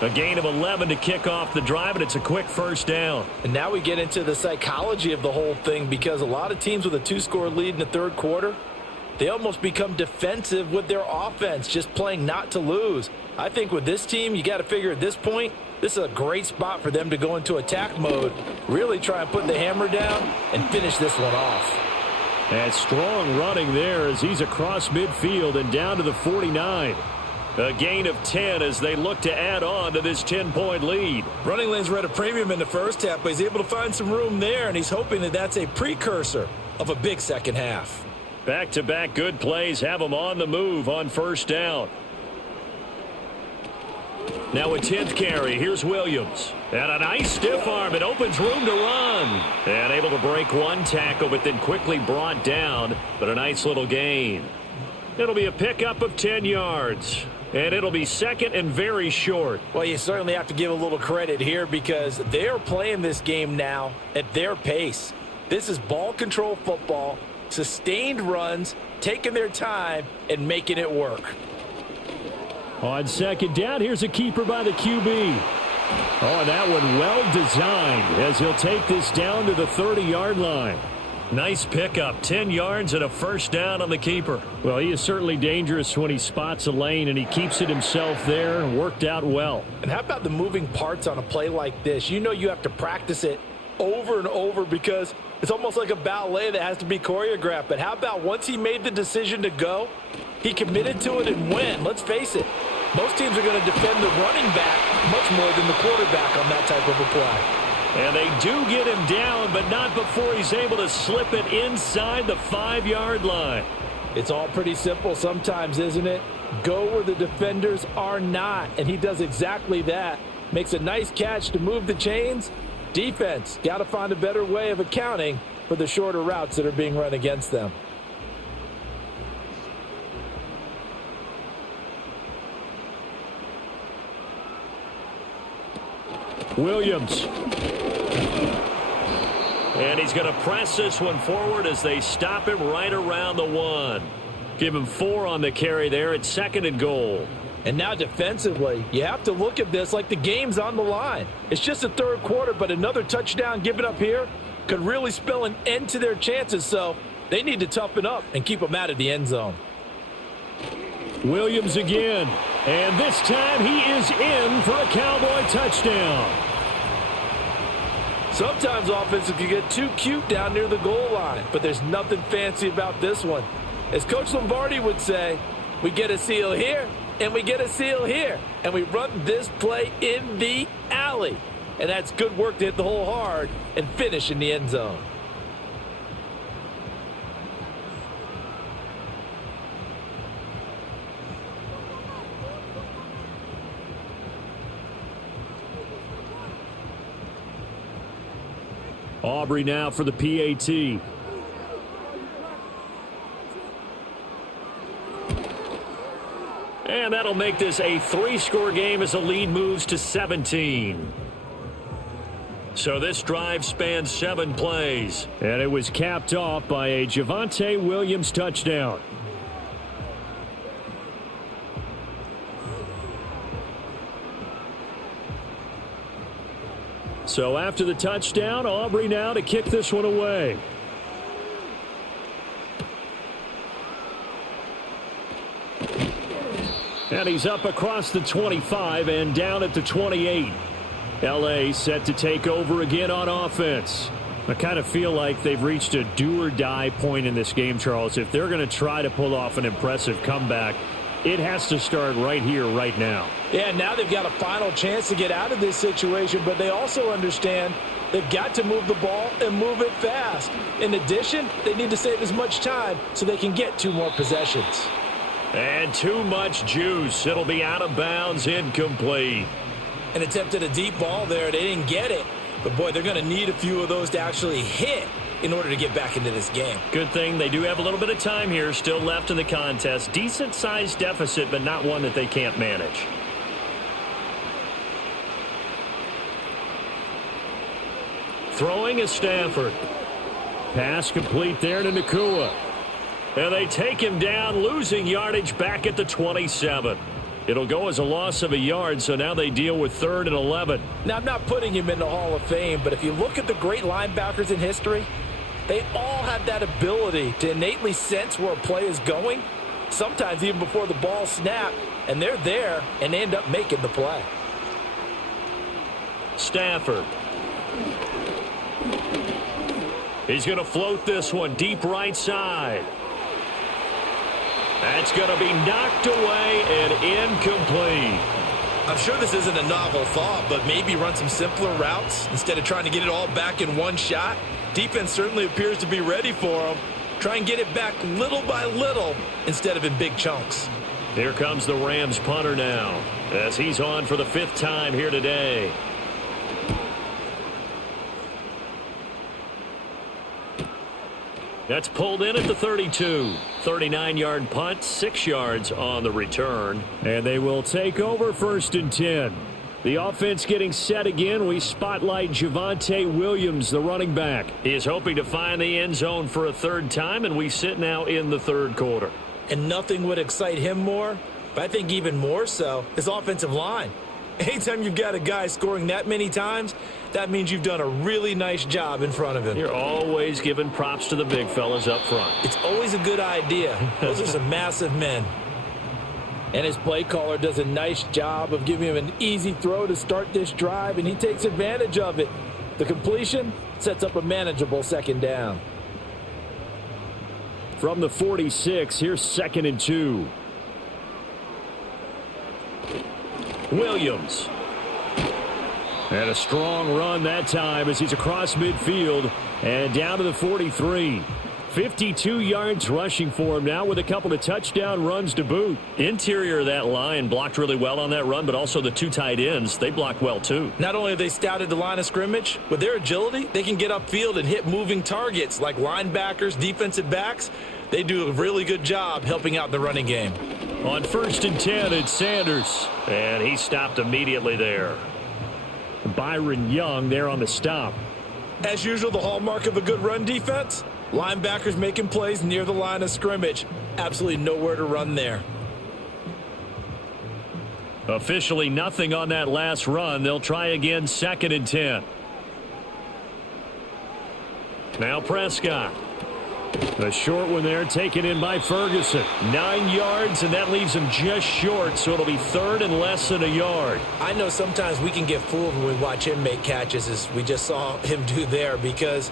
A gain of 11 to kick off the drive, and it's a quick first down. And now we get into the psychology of the whole thing, because a lot of teams with a 2-score lead in the third quarter, they almost become defensive with their offense, just playing not to lose. I think with this team, you got to figure at this point, this is a great spot for them to go into attack mode, really try and put the hammer down and finish this one off. And strong running there as he's across midfield and down to the 49. A gain of 10 as they look to add on to this 10-point lead. Running lanes were at a premium in the first half, but he's able to find some room there, and he's hoping that that's a precursor of a big second half. Back-to-back good plays have them on the move on first down. Now a 10th carry. Here's Williams. And a nice stiff arm. It opens room to run. And able to break one tackle, but then quickly brought down. But a nice little gain. It'll be a pickup of 10 yards. And it'll be second and very short. Well, you certainly have to give a little credit here, because they're playing this game now at their pace. This is ball control football, sustained runs, taking their time, and making it work. On second down, here's a keeper by the QB. Oh, that one well designed as he'll take this down to the 30-yard line. Nice pickup, 10 yards and a first down on the keeper. Well, he is certainly dangerous when he spots a lane, and he keeps it himself there. Worked out well. And how about the moving parts on a play like this? You know you have to practice it over and over, because it's almost like a ballet that has to be choreographed. But how about once he made the decision to go, he committed to it and went. Let's face it, most teams are going to defend the running back much more than the quarterback on that type of a play. And they do get him down, but not before he's able to slip it inside the 5-yard line. It's all pretty simple sometimes, isn't it? Go where the defenders are not, and he does exactly that. Makes a nice catch to move the chains. Defense, got to find a better way of accounting for the shorter routes that are being run against them. Williams. And he's going to press this one forward as they stop him right around the 1. Give him 4 on the carry there at second and goal. And now defensively, you have to look at this like the game's on the line. It's just the third quarter, but another touchdown given up here could really spell an end to their chances. So they need to toughen up and keep them out of the end zone. Williams again. And this time he is in for a Cowboy touchdown. Sometimes offenses can get too cute down near the goal line, but there's nothing fancy about this one. As Coach Lombardi would say, we get a seal here, and we get a seal here, and we run this play in the alley. And that's good work to hit the hole hard and finish in the end zone. Aubrey now for the PAT. And that'll make this a 3-score game as the lead moves to 17. So this drive spans 7 plays. And it was capped off by a Javonte Williams touchdown. So after the touchdown, Aubrey now to kick this one away. And he's up across the 25 and down at the 28. L.A. set to take over again on offense. I kind of feel like they've reached a do-or-die point in this game, Charles. If they're going to try to pull off an impressive comeback, it has to start right here, right now. Yeah, now they've got a final chance to get out of this situation, but they also understand they've got to move the ball and move it fast. In addition, they need to save as much time so they can get 2 more possessions. And too much juice. It'll be out of bounds, incomplete. An attempt at a deep ball there. They didn't get it. But, boy, they're going to need a few of those to actually hit in order to get back into this game. Good thing they do have a little bit of time here still left in the contest. Decent-sized deficit, but not one that they can't manage. Throwing is Stafford. Pass complete there to Nakua. And they take him down, losing yardage back at the 27. It'll go as a loss of a yard, so now they deal with 3rd and 11. Now, I'm not putting him in the Hall of Fame, but if you look at the great linebackers in history, they all have that ability to innately sense where a play is going, sometimes even before the ball snapped, and they're there and end up making the play. Stafford. He's going to float this one deep right side. That's going to be knocked away and incomplete. I'm sure this isn't a novel thought, but maybe run some simpler routes instead of trying to get it all back in one shot. Defense certainly appears to be ready for them. Try and get it back little by little instead of in big chunks. Here comes the Rams punter now as he's on for the 5th time here today. That's pulled in at the 32. 39-yard punt, 6 yards on the return. And they will take over 1st and 10. The offense getting set again. We spotlight Javonte Williams, the running back. He is hoping to find the end zone for a 3rd time, and we sit now in the 3rd quarter. And nothing would excite him more, but I think even more so, his offensive line. Anytime you've got a guy scoring that many times, that means you've done a really nice job in front of him. You're always giving props to the big fellas up front. It's always a good idea. Those are some massive men. And his play caller does a nice job of giving him an easy throw to start this drive, and he takes advantage of it. The completion sets up a manageable 2nd down. From the 46, here's 2nd and 2. Williams. And a strong run that time as he's across midfield and down to the 43. 52 yards rushing for him now with a couple of touchdown runs to boot. Interior of that line blocked really well on that run, but also the 2 tight ends, they blocked well too. Not only have they scouted the line of scrimmage, with their agility, they can get upfield and hit moving targets like linebackers, defensive backs. They do a really good job helping out the running game. On 1st and 10, it's Sanders. And he stopped immediately there. Byron Young there on the stop. As usual, the hallmark of a good run defense, linebackers making plays near the line of scrimmage. Absolutely nowhere to run there. Officially nothing on that last run. They'll try again 2nd and 10. Now Prescott. The short one there taken in by Ferguson. 9 yards, and that leaves him just short, so it'll be 3rd and less than a yard. I know sometimes we can get fooled when we watch him make catches, as we just saw him do there, because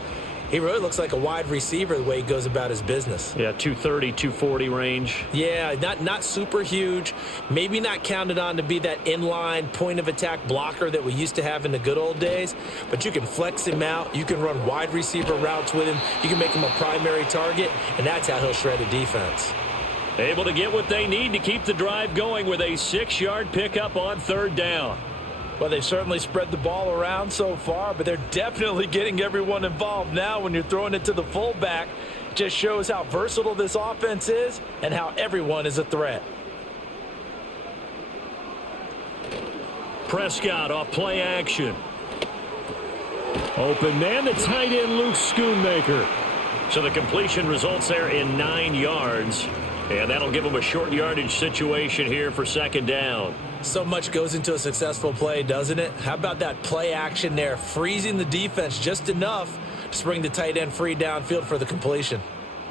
he really looks like a wide receiver the way he goes about his business. Yeah, 230, 240 range. Yeah, not super huge. Maybe not counted on to be that inline point-of-attack blocker that we used to have in the good old days, but you can flex him out. You can run wide receiver routes with him. You can make him a primary target, and that's how he'll shred a defense. Able to get what they need to keep the drive going with a 6-yard pickup on 3rd down. Well, they've certainly spread the ball around so far, but they're definitely getting everyone involved now when you're throwing it to the fullback. Just shows how versatile this offense is and how everyone is a threat. Prescott off play action. Open man, the tight end, Luke Schoonmaker. So the completion results there in 9 yards. And that'll give them a short yardage situation here for second down. So much goes into a successful play, doesn't it? How about that play action there, freezing the defense just enough to bring the tight end free downfield for the completion.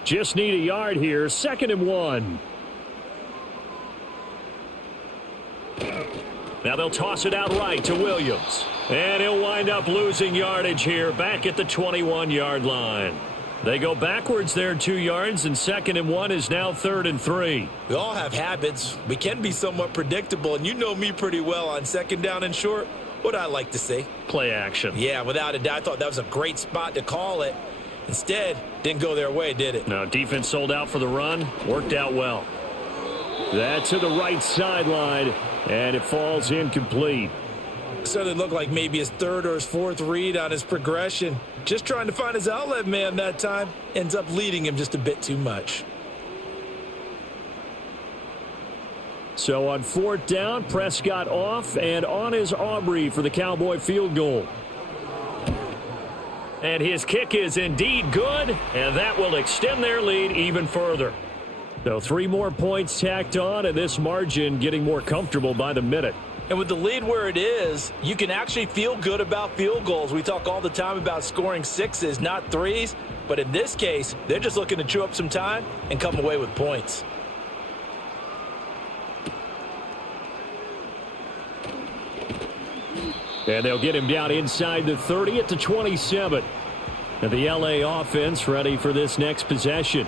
Just need a yard here, 2nd and 1. Now they'll toss it out right to Williams. And he'll wind up losing yardage here back at the 21-yard line. They go backwards there 2 yards, and 2nd and 1 is now 3rd and 3. We all have habits. We can be somewhat predictable, and you know me pretty well on 2nd down and short. What I like to see? Play action. Yeah, without a doubt. I thought that was a great spot to call it. Instead, didn't go their way, did it? No, defense sold out for the run. Worked out well. That to the right sideline, and it falls incomplete. Certainly looked like maybe his 3rd or his 4th read on his progression. Just trying to find his outlet man that time. Ends up leading him just a bit too much. So on 4th down, Prescott off, and on is Aubrey for the Cowboy field goal. And his kick is indeed good, and that will extend their lead even further. So 3 more points tacked on, and this margin getting more comfortable by the minute. And with the lead where it is, you can actually feel good about field goals. We talk all the time about scoring 6s, not 3s. But in this case, they're just looking to chew up some time and come away with points. And they'll get him down inside the 30 at the 27. And the LA offense ready for this next possession.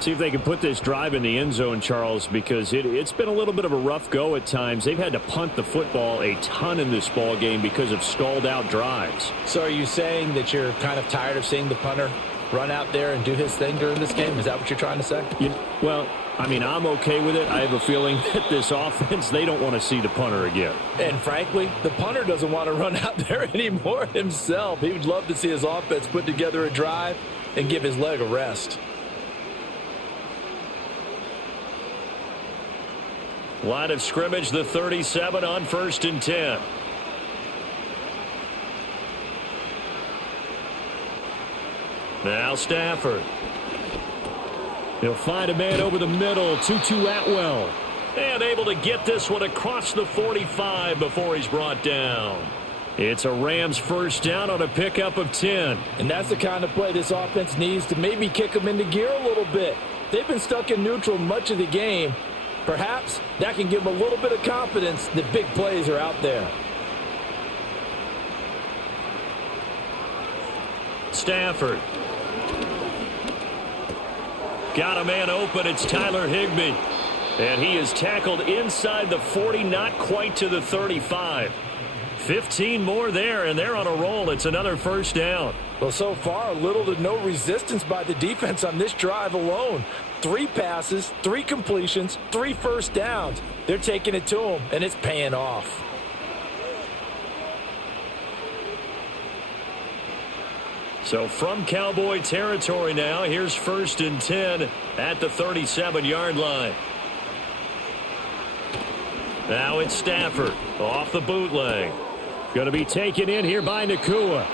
See if they can put this drive in the end zone, Charles, because it's been a little bit of a rough go at times. They've had to punt the football a ton in this ball game because of stalled-out drives. So are you saying that you're kind of tired of seeing the punter run out there and do his thing during this game? Is that what you're trying to say? Well, I mean, I'm okay with it. I have a feeling that this offense, they don't want to see the punter again. And frankly, the punter doesn't want to run out there anymore himself. He would love to see his offense put together a drive and give his leg a rest. Line of scrimmage, the 37 on 1st and 10. Now Stafford. He'll find a man over the middle, Tutu Atwell. And able to get this one across the 45 before he's brought down. It's a Rams 1st down on a pickup of 10. And that's the kind of play this offense needs to maybe kick them into gear a little bit. They've been stuck in neutral much of the game. Perhaps that can give them a little bit of confidence that big plays are out there. Stafford. Got a man open. It's Tyler Higbee. And he is tackled inside the 40, not quite to the 35. 15 more there, and they're on a roll. It's another 1st down. Well, so far, little to no resistance by the defense on this drive alone. 3 passes, 3 completions, 3 1st downs. They're taking it to them, and it's paying off. So from Cowboy territory now, here's 1st and 10 at the 37-yard line. Now it's Stafford off the bootleg. Going to be taken in here by Nakua.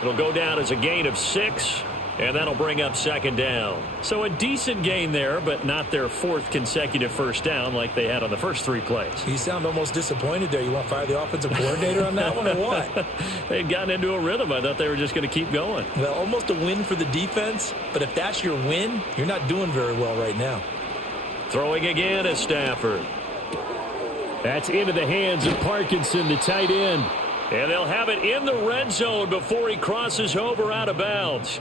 It'll go down as a gain of 6, and that'll bring up 2nd down. So a decent gain there, but not their 4th consecutive 1st down like they had on the first 3 plays. You sound almost disappointed there. You want to fire the offensive coordinator on that one or what? They'd gotten into a rhythm. I thought they were just going to keep going. Well, almost a win for the defense, but if that's your win, you're not doing very well right now. Throwing again is Stafford. That's into the hands of Parkinson, the tight end. And they'll have it in the red zone before he crosses over out of bounds.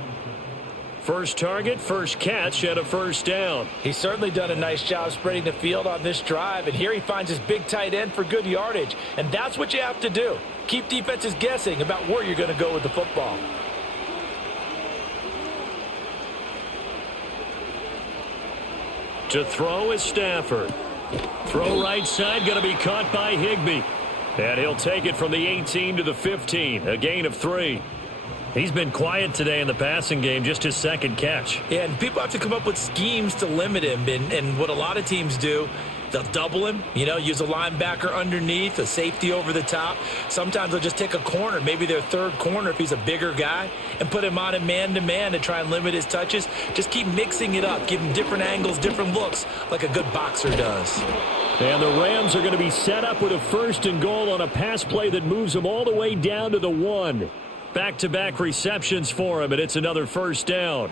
First target, first catch, and a 1st down. He's certainly done a nice job spreading the field on this drive, and here he finds his big tight end for good yardage. And that's what you have to do. Keep defenses guessing about where you're going to go with the football. To throw is Stafford. Throw right side, going to be caught by Higbee. And he'll take it from the 18 to the 15, a gain of 3. He's been quiet today in the passing game, just his second catch. Yeah, and people have to come up with schemes to limit him. And what a lot of teams do, they'll double him, use a linebacker underneath, a safety over the top. Sometimes they'll just take a corner, maybe their third corner if he's a bigger guy, and put him on a man-to-man to try and limit his touches. Just keep mixing it up, give him different angles, different looks, like a good boxer does. And the Rams are going to be set up with a 1st and goal on a pass play that moves them all the way down to the 1. Back-to-back receptions for him, and it's another 1st down.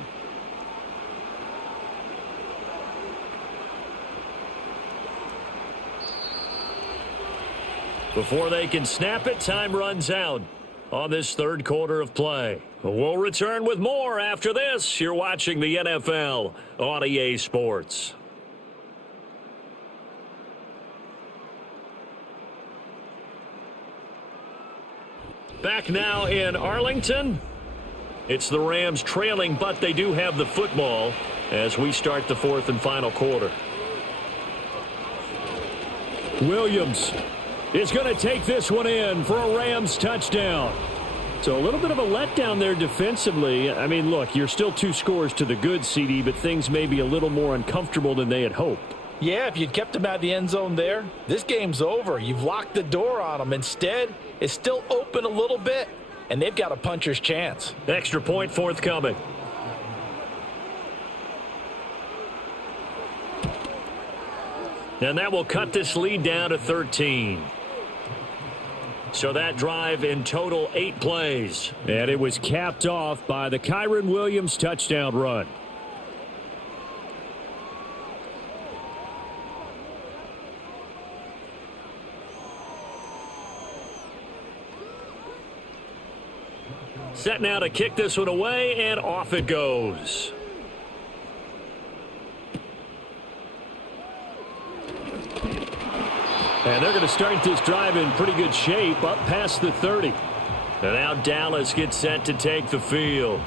Before they can snap it, time runs out on this 3rd quarter of play. We'll return with more after this. You're watching the NFL on EA Sports. Back now in Arlington. It's the Rams trailing, but they do have the football as we start the 4th and final quarter. Williams is going to take this one in for a Rams touchdown. So a little bit of a letdown there defensively. I mean, look, you're still 2 scores to the good, CD, but things may be a little more uncomfortable than they had hoped. Yeah, if you'd kept him out of the end zone there, this game's over. You've locked the door on him. Instead, it's still open a little bit, and they've got a puncher's chance. Extra point forthcoming. And that will cut this lead down to 13. So that drive in total 8 plays. And it was capped off by the Kyren Williams touchdown run. Set now to kick this one away, and off it goes. And they're going to start this drive in pretty good shape, up past the 30. And now Dallas gets set to take the field.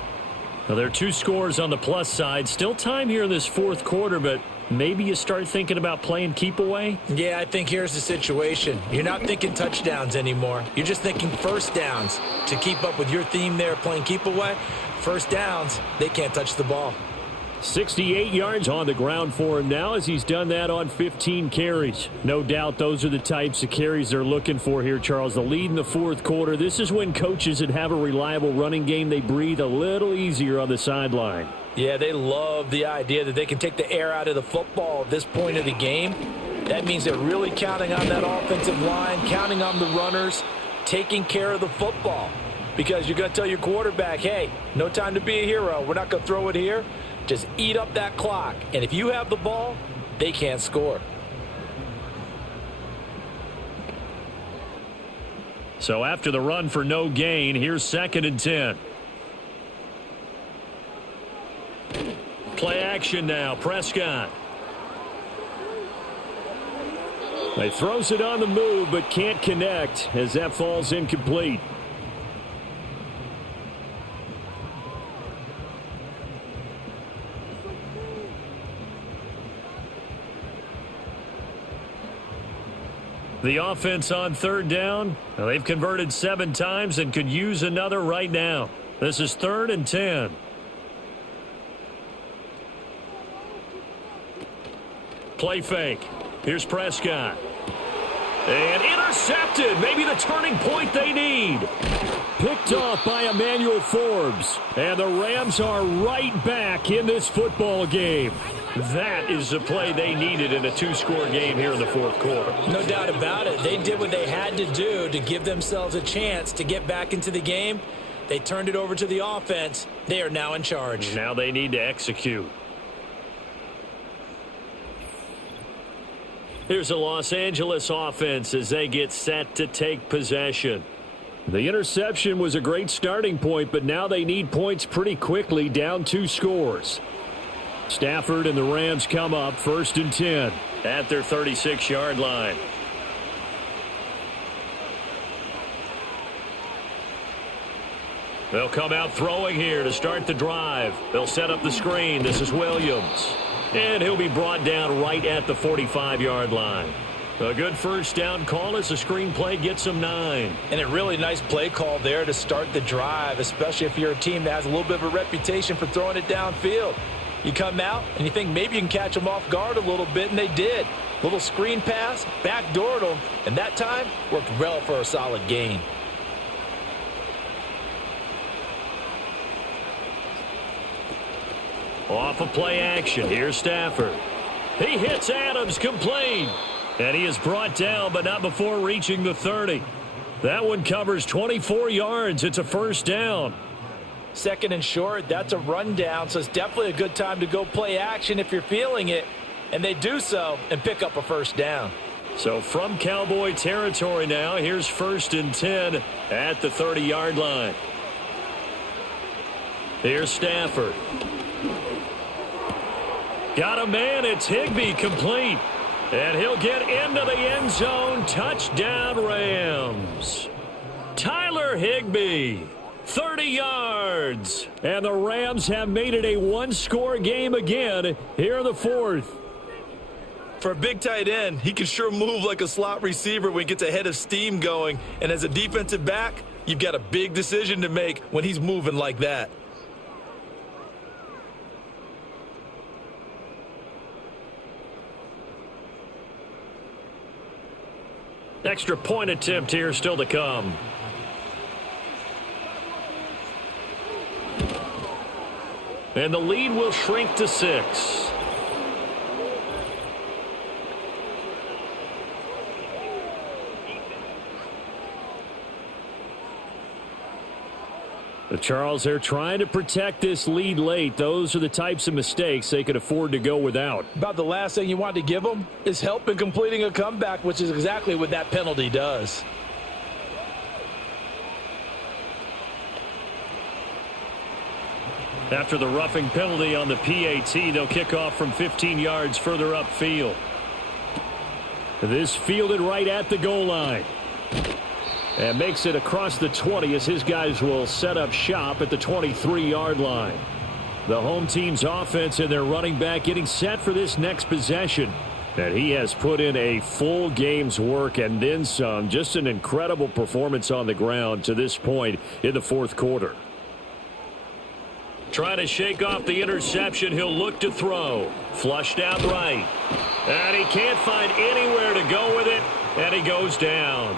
Now there are 2 scores on the plus side. Still time here in this 4th quarter, but maybe you start thinking about playing keep away? Yeah, I think here's the situation. You're not thinking touchdowns anymore. You're just thinking 1st downs. To keep up with your theme there, playing keep away, 1st downs, they can't touch the ball. 68 yards on the ground for him now as he's done that on 15 carries. No doubt those are the types of carries they're looking for here, Charles. The lead in the 4th quarter. This is when coaches that have a reliable running game, they breathe a little easier on the sideline. Yeah, they love the idea that they can take the air out of the football at this point of the game. That means they're really counting on that offensive line, counting on the runners, taking care of the football. Because you're going to tell your quarterback, hey, no time to be a hero. We're not going to throw it here. Just eat up that clock. And if you have the ball, they can't score. So after the run for no gain, here's 2nd and 10. Play action now. Prescott. He throws it on the move, but can't connect as that falls incomplete. The offense on 3rd down. Well, they've converted 7 times and could use another right now. This is 3rd and 10. Play fake. Here's Prescott. And intercepted. Maybe the turning point they need. Picked off by Emmanuel Forbes. And the Rams are right back in this football game. That is the play they needed in a 2-score game here in the 4th quarter. No doubt about it. They did what they had to do to give themselves a chance to get back into the game. They turned it over to the offense. They are now in charge. Now they need to execute. Here's the Los Angeles offense as they get set to take possession. The interception was a great starting point, but now they need points pretty quickly, down 2 scores. Stafford and the Rams come up 1st and 10. At their 36-yard line. They'll come out throwing here to start the drive. They'll set up the screen. This is Williams. And he'll be brought down right at the 45-yard line. A good first down call as the screenplay gets him 9. And a really nice play call there to start the drive, especially if you're a team that has a little bit of a reputation for throwing it downfield. You come out and you think maybe you can catch them off guard a little bit, and they did. Little screen pass, backdoored them, and that time worked well for a solid gain. Off of play action, here's Stafford. He hits Adams complete. And he is brought down, but not before reaching the 30. That one covers 24 yards. It's a first down. Second and short, that's a rundown, so it's definitely a good time to go play action if you're feeling it. And they do so and pick up a first down. So from Cowboy territory now, here's 1st and 10 at the 30-yard line. Here's Stafford. Got a man, it's Higbee complete. And he'll get into the end zone. Touchdown, Rams. Tyler Higbee, 30 yards. And the Rams have made it a one-score game again here in the 4th. For a big tight end, he can sure move like a slot receiver when he gets a head of steam going. And as a defensive back, you've got a big decision to make when he's moving like that. Extra point attempt here still to come. And the lead will shrink to 6. The Charles, they're trying to protect this lead late. Those are the types of mistakes they could afford to go without. About the last thing you want to give them is help in completing a comeback, which is exactly what that penalty does. After the roughing penalty on the PAT, they'll kick off from 15 yards further upfield. This fielded right at the goal line. And makes it across the 20 as his guys will set up shop at the 23-yard line. The home team's offense and their running back getting set for this next possession. And he has put in a full game's work and then some. Just an incredible performance on the ground to this point in the 4th quarter. Trying to shake off the interception. He'll look to throw. Flushed out right. And he can't find anywhere to go with it. And he goes down.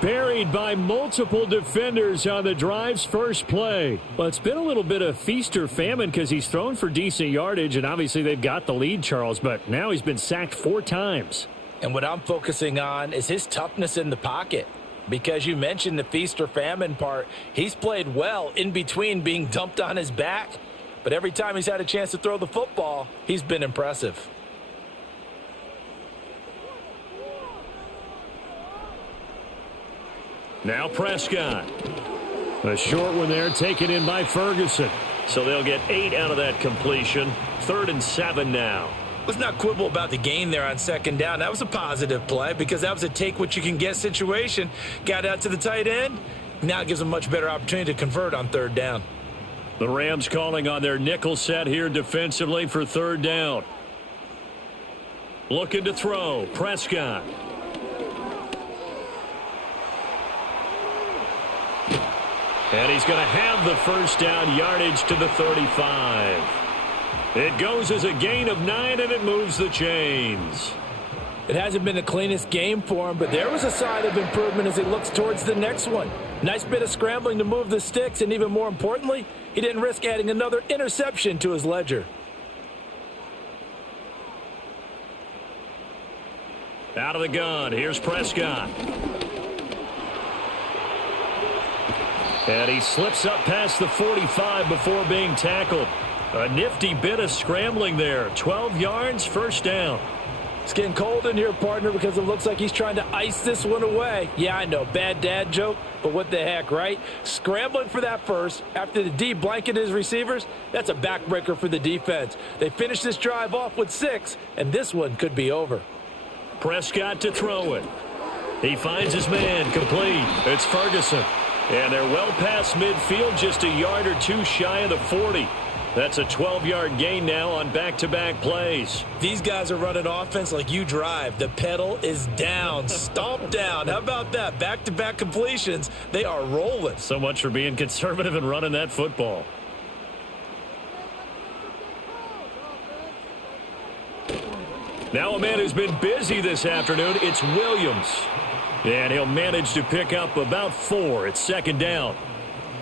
Buried by multiple defenders on the drive's first play. Well, it's been a little bit of feast or famine because he's thrown for decent yardage, and obviously they've got the lead, Charles, but now he's been sacked 4 times. And what I'm focusing on is his toughness in the pocket. Because you mentioned the feast or famine part, he's played well in between being dumped on his back. But every time he's had a chance to throw the football, he's been impressive. Now Prescott. A short one there taken in by Ferguson. So they'll get 8 out of that completion. 3rd and 7 now. Let's not quibble about the gain there on 2nd down. That was a positive play because that was a take-what-you-can-get situation. Got out to the tight end. Now it gives them a much better opportunity to convert on 3rd down. The Rams calling on their nickel set here defensively for 3rd down. Looking to throw. Prescott. And he's going to have the first down, yardage to the 35. It goes as a gain of 9, and it moves the chains. It hasn't been the cleanest game for him, but there was a sign of improvement as he looks towards the next one. Nice bit of scrambling to move the sticks, and even more importantly, he didn't risk adding another interception to his ledger. Out of the gun, here's Prescott. And he slips up past the 45 before being tackled. A nifty bit of scrambling there. 12 yards, first down. It's getting cold in here, partner, because it looks like he's trying to ice this one away. Yeah, I know, bad dad joke, but what the heck, right? Scrambling for that first after the D blanketed his receivers, that's a backbreaker for the defense. They finish this drive off with 6, and this one could be over. Prescott to throw it. He finds his man, complete. It's Ferguson. And they're well past midfield, just a yard or two shy of the 40. That's a 12-yard gain now on back-to-back plays. These guys are running offense like you drive. The pedal is down, stomp down. How about that? Back-to-back completions. They are rolling. So much for being conservative and running that football. Now a man who's been busy this afternoon, it's Williams. And he'll manage to pick up about 4. It's second down.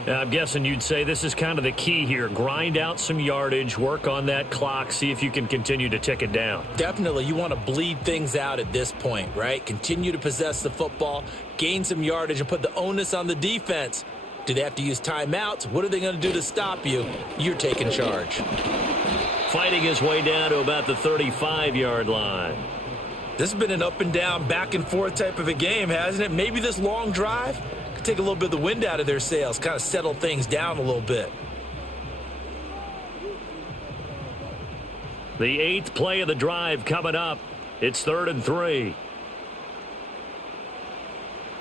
Now, I'm guessing you'd say this is kind of the key here. Grind out some yardage, work on that clock, see if you can continue to tick it down. Definitely. You want to bleed things out at this point, right? Continue to possess the football, gain some yardage, and put the onus on the defense. Do they have to use timeouts? What are they going to do to stop you? You're taking charge. Fighting his way down to about the 35-yard line. This has been an up and down, back and forth type of a game, hasn't it? Maybe this long drive could take a little bit of the wind out of their sails, kind of settle things down a little bit. The 8th play of the drive coming up. It's 3rd and 3.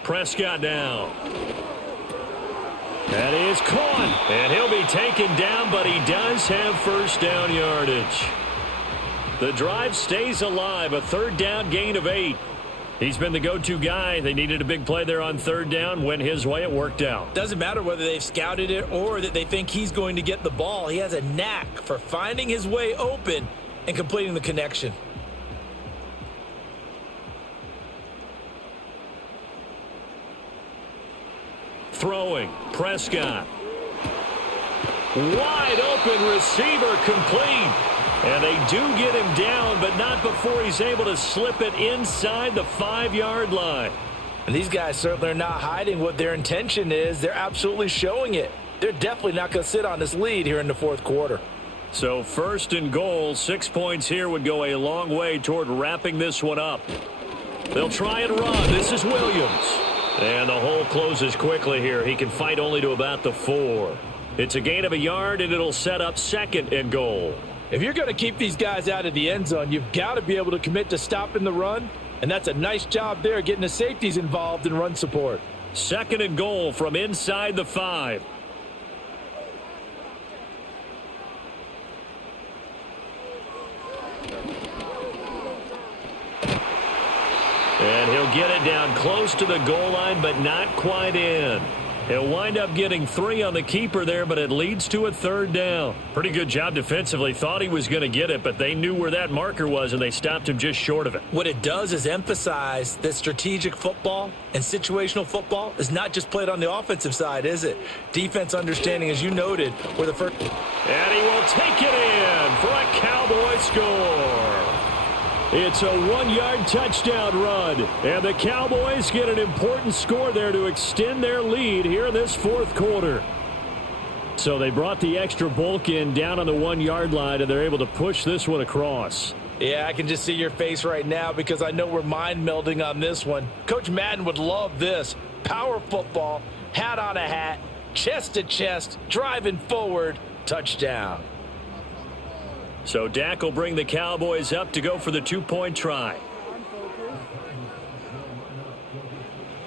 Prescott now. That is caught, and he'll be taken down, but he does have first down yardage. The drive stays alive, a 3rd down gain of 8. He's been the go-to guy. They needed a big play there on 3rd down. Went his way, it worked out. Doesn't matter whether they've scouted it or that they think he's going to get the ball. He has a knack for finding his way open and completing the connection. Throwing, Prescott. Wide open receiver, complete. And they do get him down, but not before he's able to slip it inside the 5-yard line. And these guys certainly are not hiding what their intention is. They're absolutely showing it. They're definitely not going to sit on this lead here in the 4th quarter. So 1st and goal, 6 points here would go a long way toward wrapping this one up. They'll try and run. This is Williams. And the hole closes quickly here. He can fight only to about the 4. It's a gain of a yard, and it'll set up 2nd and goal. If you're going to keep these guys out of the end zone, you've got to be able to commit to stopping the run, and that's a nice job there, getting the safeties involved in run support. 2nd and goal from inside the 5. And he'll get it down close to the goal line, but not quite in. He'll wind up getting 3 on the keeper there, but it leads to a 3rd down. Pretty good job defensively. Thought he was going to get it, but they knew where that marker was, and they stopped him just short of it. What it does is emphasize that strategic football and situational football is not just played on the offensive side, is it? Defense understanding, as you noted, where the first... And he will take it in for a Cowboy score. It's a 1-yard touchdown run, and the Cowboys get an important score there to extend their lead here in this 4th quarter. So they brought the extra bulk in down on the 1-yard line, and they're able to push this one across. Yeah, I can just see your face right now because I know we're mind melding on this one. Coach Madden would love this. Power football, hat on a hat, chest to chest, driving forward, touchdown. So Dak will bring the Cowboys up to go for the 2-point try.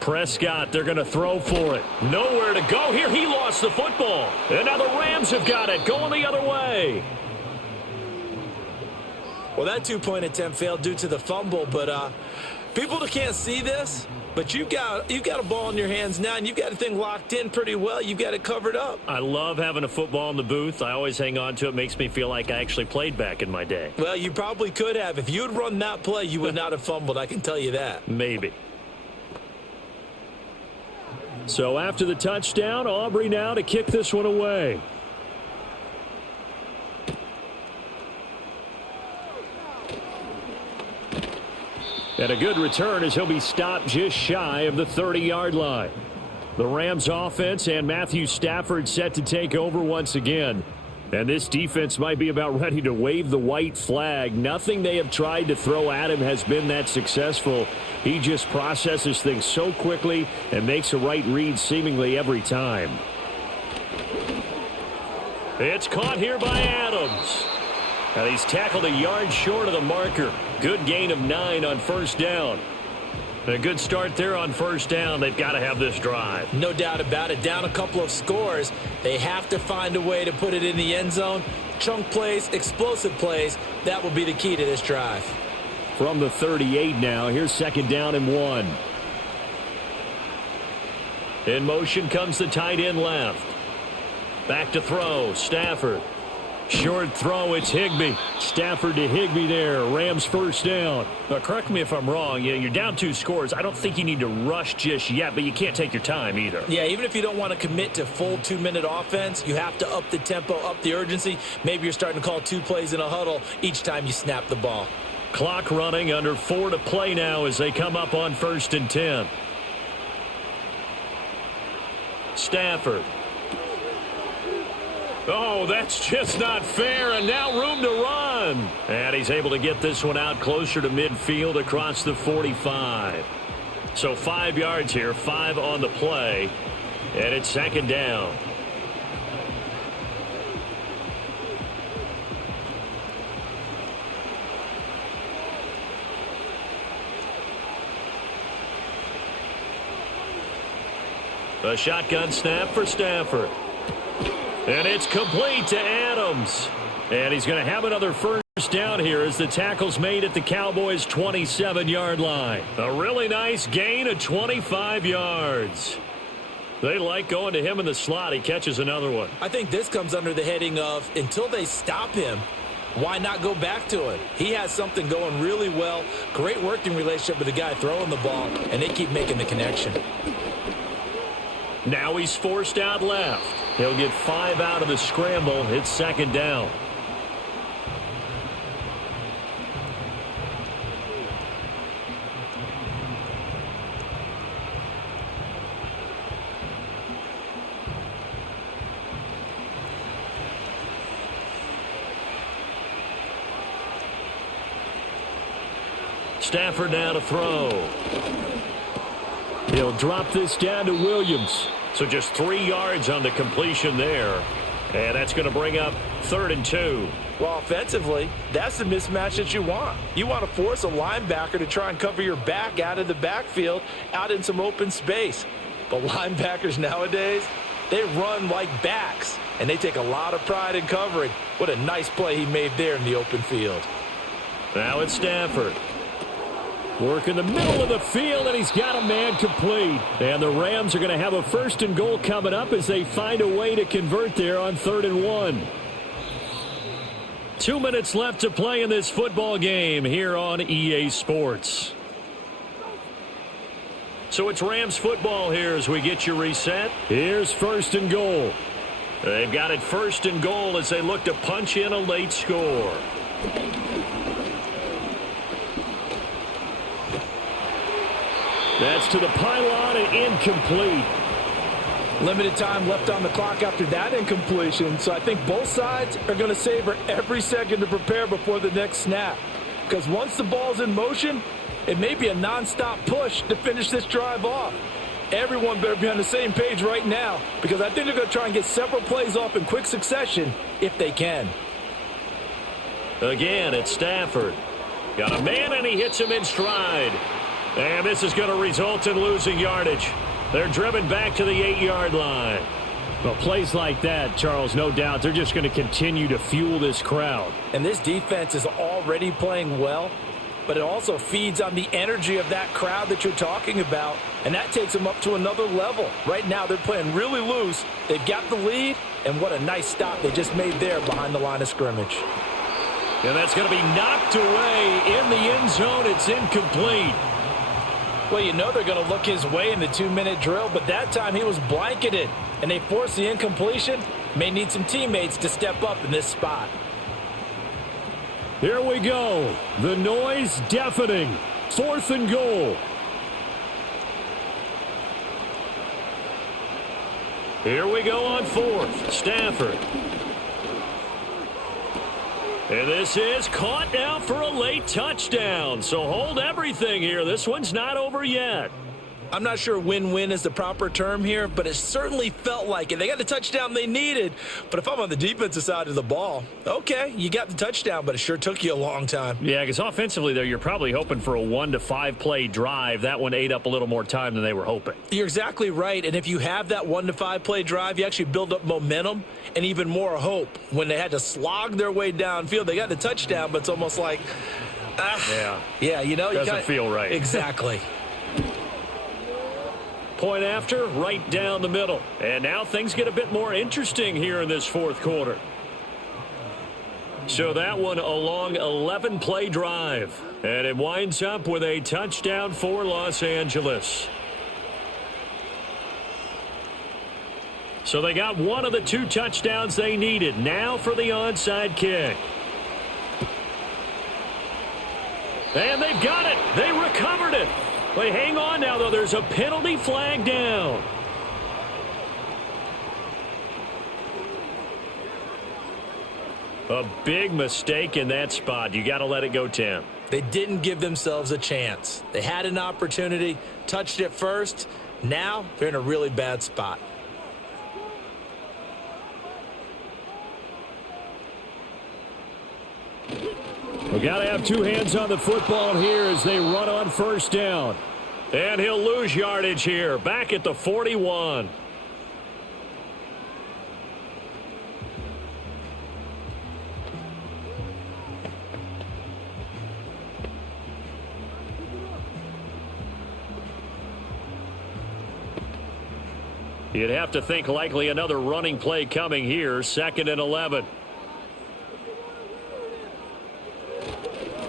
Prescott, they're going to throw for it. Nowhere to go here. He lost the football. And now the Rams have got it, going the other way. Well, that 2-point attempt failed due to the fumble, but people that can't see this, but you've got a ball in your hands now, and you've got a thing locked in pretty well. You've got it covered up. I love having a football in the booth. I always hang on to it. Makes me feel like I actually played back in my day. Well, you probably could have. If you had run that play, you would not have fumbled. I can tell you that. Maybe. So after the touchdown, Aubrey now to kick this one away. And a good return as he'll be stopped just shy of the 30-yard line. The Rams offense and Matthew Stafford set to take over once again. And this defense might be about ready to wave the white flag. Nothing they have tried to throw at him has been that successful. He just processes things so quickly and makes a right read seemingly every time. It's caught here by Adams. And he's tackled a yard short of the marker. Good gain of 9 on first down. A good start there on first down. They've got to have this drive. No doubt about it. Down a couple of scores. They have to find a way to put it in the end zone. chunk plays, explosive plays, that will be the key to this drive. From the 38 now, here's 2nd down and 1. In motion comes the tight end left. Back to throw, Stafford. Short throw, it's Higbee. Stafford to Higbee there. Rams 1st down. Now, correct me if I'm wrong. You're down 2 scores. I don't think you need to rush just yet, but you can't take your time either. Yeah, even if you don't want to commit to full 2-minute offense, you have to up the tempo, up the urgency. Maybe you're starting to call 2 plays in a huddle each time you snap the ball. Clock running, under 4 to play now as they come up on 1st and 10. Stafford. Oh, that's just not fair, and now room to run. And he's able to get this one out closer to midfield across the 45. So 5 yards here, 5 on the play, and it's 2nd down. A shotgun snap for Stafford. And it's complete to Adams. And he's going to have another 1st down here as the tackle's made at the Cowboys' 27-yard line. A really nice gain of 25 yards. They like going to him in the slot. He catches another one. I think this comes under the heading of until they stop him, why not go back to it? He has something going really well. Great working relationship with the guy throwing the ball, and they keep making the connection. Now he's forced out left. He'll get 5 out of the scramble. It's 2nd down. Stafford now to throw. He'll drop this down to Williams. So just 3 yards on the completion there. And that's going to bring up 3rd and 2. Well, offensively, that's the mismatch that you want. You want to force a linebacker to try and cover your back out of the backfield, out in some open space. But linebackers nowadays, they run like backs, and they take a lot of pride in covering. What a nice play he made there in the open field. Now it's Stafford. Work in the middle of the field, and he's got a man complete. And the Rams are going to have a 1st and goal coming up as they find a way to convert there on 3rd and 1. 2 minutes left to play in this football game here on EA Sports. So it's Rams football here as we get you reset. Here's 1st and goal. They've got it 1st and goal as they look to punch in a late score. That's to the pylon and incomplete. Limited time left on the clock after that incompletion, so I think both sides are going to savor every second to prepare before the next snap. Because once the ball's in motion, it may be a nonstop push to finish this drive off. Everyone better be on the same page right now, because I think they're going to try and get several plays off in quick succession if they can. Again, it's Stafford. Got a man, and he hits him in stride. And this is going to result in losing yardage. They're driven back to the 8-yard line. Well, plays like that, Charles, no doubt, they're just going to continue to fuel this crowd. And this defense is already playing well, but it also feeds on the energy of that crowd that you're talking about, and that takes them up to another level. Right now, they're playing really loose. They've got the lead, and what a nice stop they just made there behind the line of scrimmage. And that's going to be knocked away in the end zone. It's incomplete. Well, you know they're going to look his way in the 2-minute drill, but that time he was blanketed, and they forced the incompletion. May need some teammates to step up in this spot. Here we go. The noise deafening. 4th and goal. Here we go on 4th. Stafford. And this is caught now for a late touchdown. So hold everything here. This one's not over yet. I'm not sure win-win is the proper term here, but it certainly felt like it. They got the touchdown they needed, but if I'm on the defensive side of the ball, okay, you got the touchdown, but it sure took you a long time. Yeah, because offensively, though, you're probably hoping for a 1 to 5 play drive. That one ate up a little more time than they were hoping. You're exactly right, and if you have that 1 to 5 play drive, you actually build up momentum and even more hope. When they had to slog their way downfield, they got the touchdown, but it's almost like, yeah, you know, doesn't feel right. Exactly. Point after, right down the middle. And now things get a bit more interesting here in this fourth quarter. So that one a long 11-play drive. And it winds up with a touchdown for Los Angeles. So they got one of the 2 touchdowns they needed. Now for the onside kick. And they've got it. They recovered it. But hang on now, though. There's a penalty flag down. A big mistake in that spot. You got to let it go, Tim. They didn't give themselves a chance. They had an opportunity, touched it first. Now they're in a really bad spot. We got to have 2 hands on the football here as they run on first down. And he'll lose yardage here, back at the 41. You'd have to think likely another running play coming here, 2nd and 11.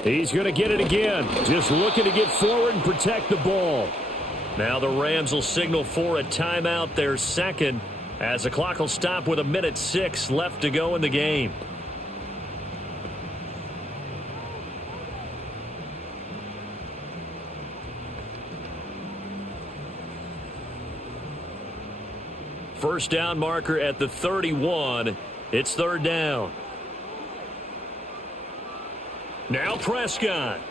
He's going to get it again. Just looking to get forward and protect the ball. Now the Rams will signal for a timeout, their second, as the clock will stop with 1:06 left to go in the game. First down marker at the 31. It's 3rd down. Now Prescott.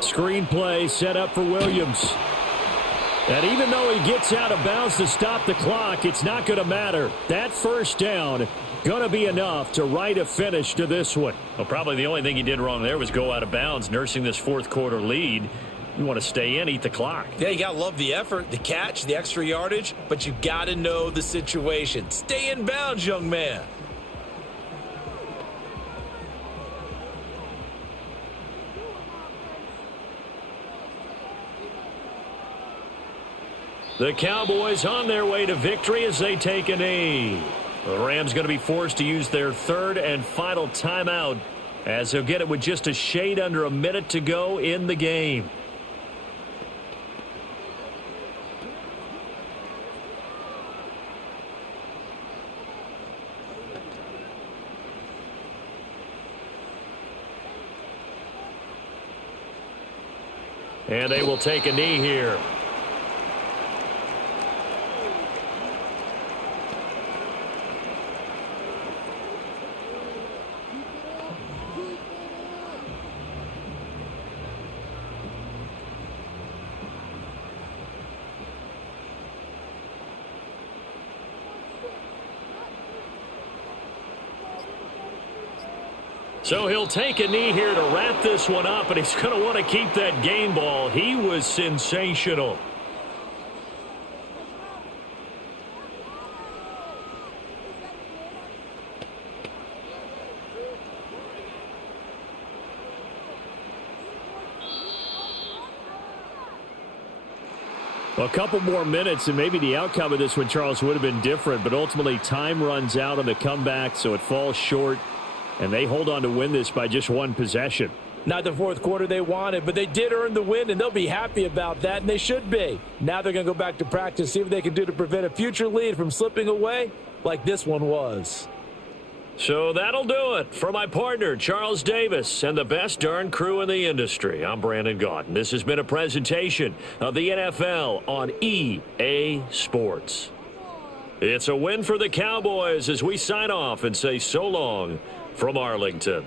Screen play set up for Williams. And even though he gets out of bounds to stop the clock, it's not going to matter. That first down going to be enough to write a finish to this one. Well, probably the only thing he did wrong there was go out of bounds, nursing this fourth quarter lead. You want to stay in, eat the clock. Yeah, you got to love the effort, the catch, the extra yardage, but you got to know the situation. Stay in bounds, young man. The Cowboys on their way to victory as they take a knee. The Rams going to be forced to use their 3rd and final timeout as they'll get it with just a shade under a minute to go in the game. And they will take a knee here. So he'll take a knee here to wrap this one up, and he's going to want to keep that game ball. He was sensational. A couple more minutes, and maybe the outcome of this one, Charles, would have been different, but ultimately time runs out on the comeback, so it falls short. And they hold on to win this by just 1 possession. Not the fourth quarter they wanted, but they did earn the win, and they'll be happy about that, and they should be. Now they're going to go back to practice, see what they can do to prevent a future lead from slipping away like this one was. So that'll do it for my partner, Charles Davis, and the best darn crew in the industry. I'm Brandon Gaudin. This has been a presentation of the NFL on EA Sports. It's a win for the Cowboys as we sign off and say so long from Arlington.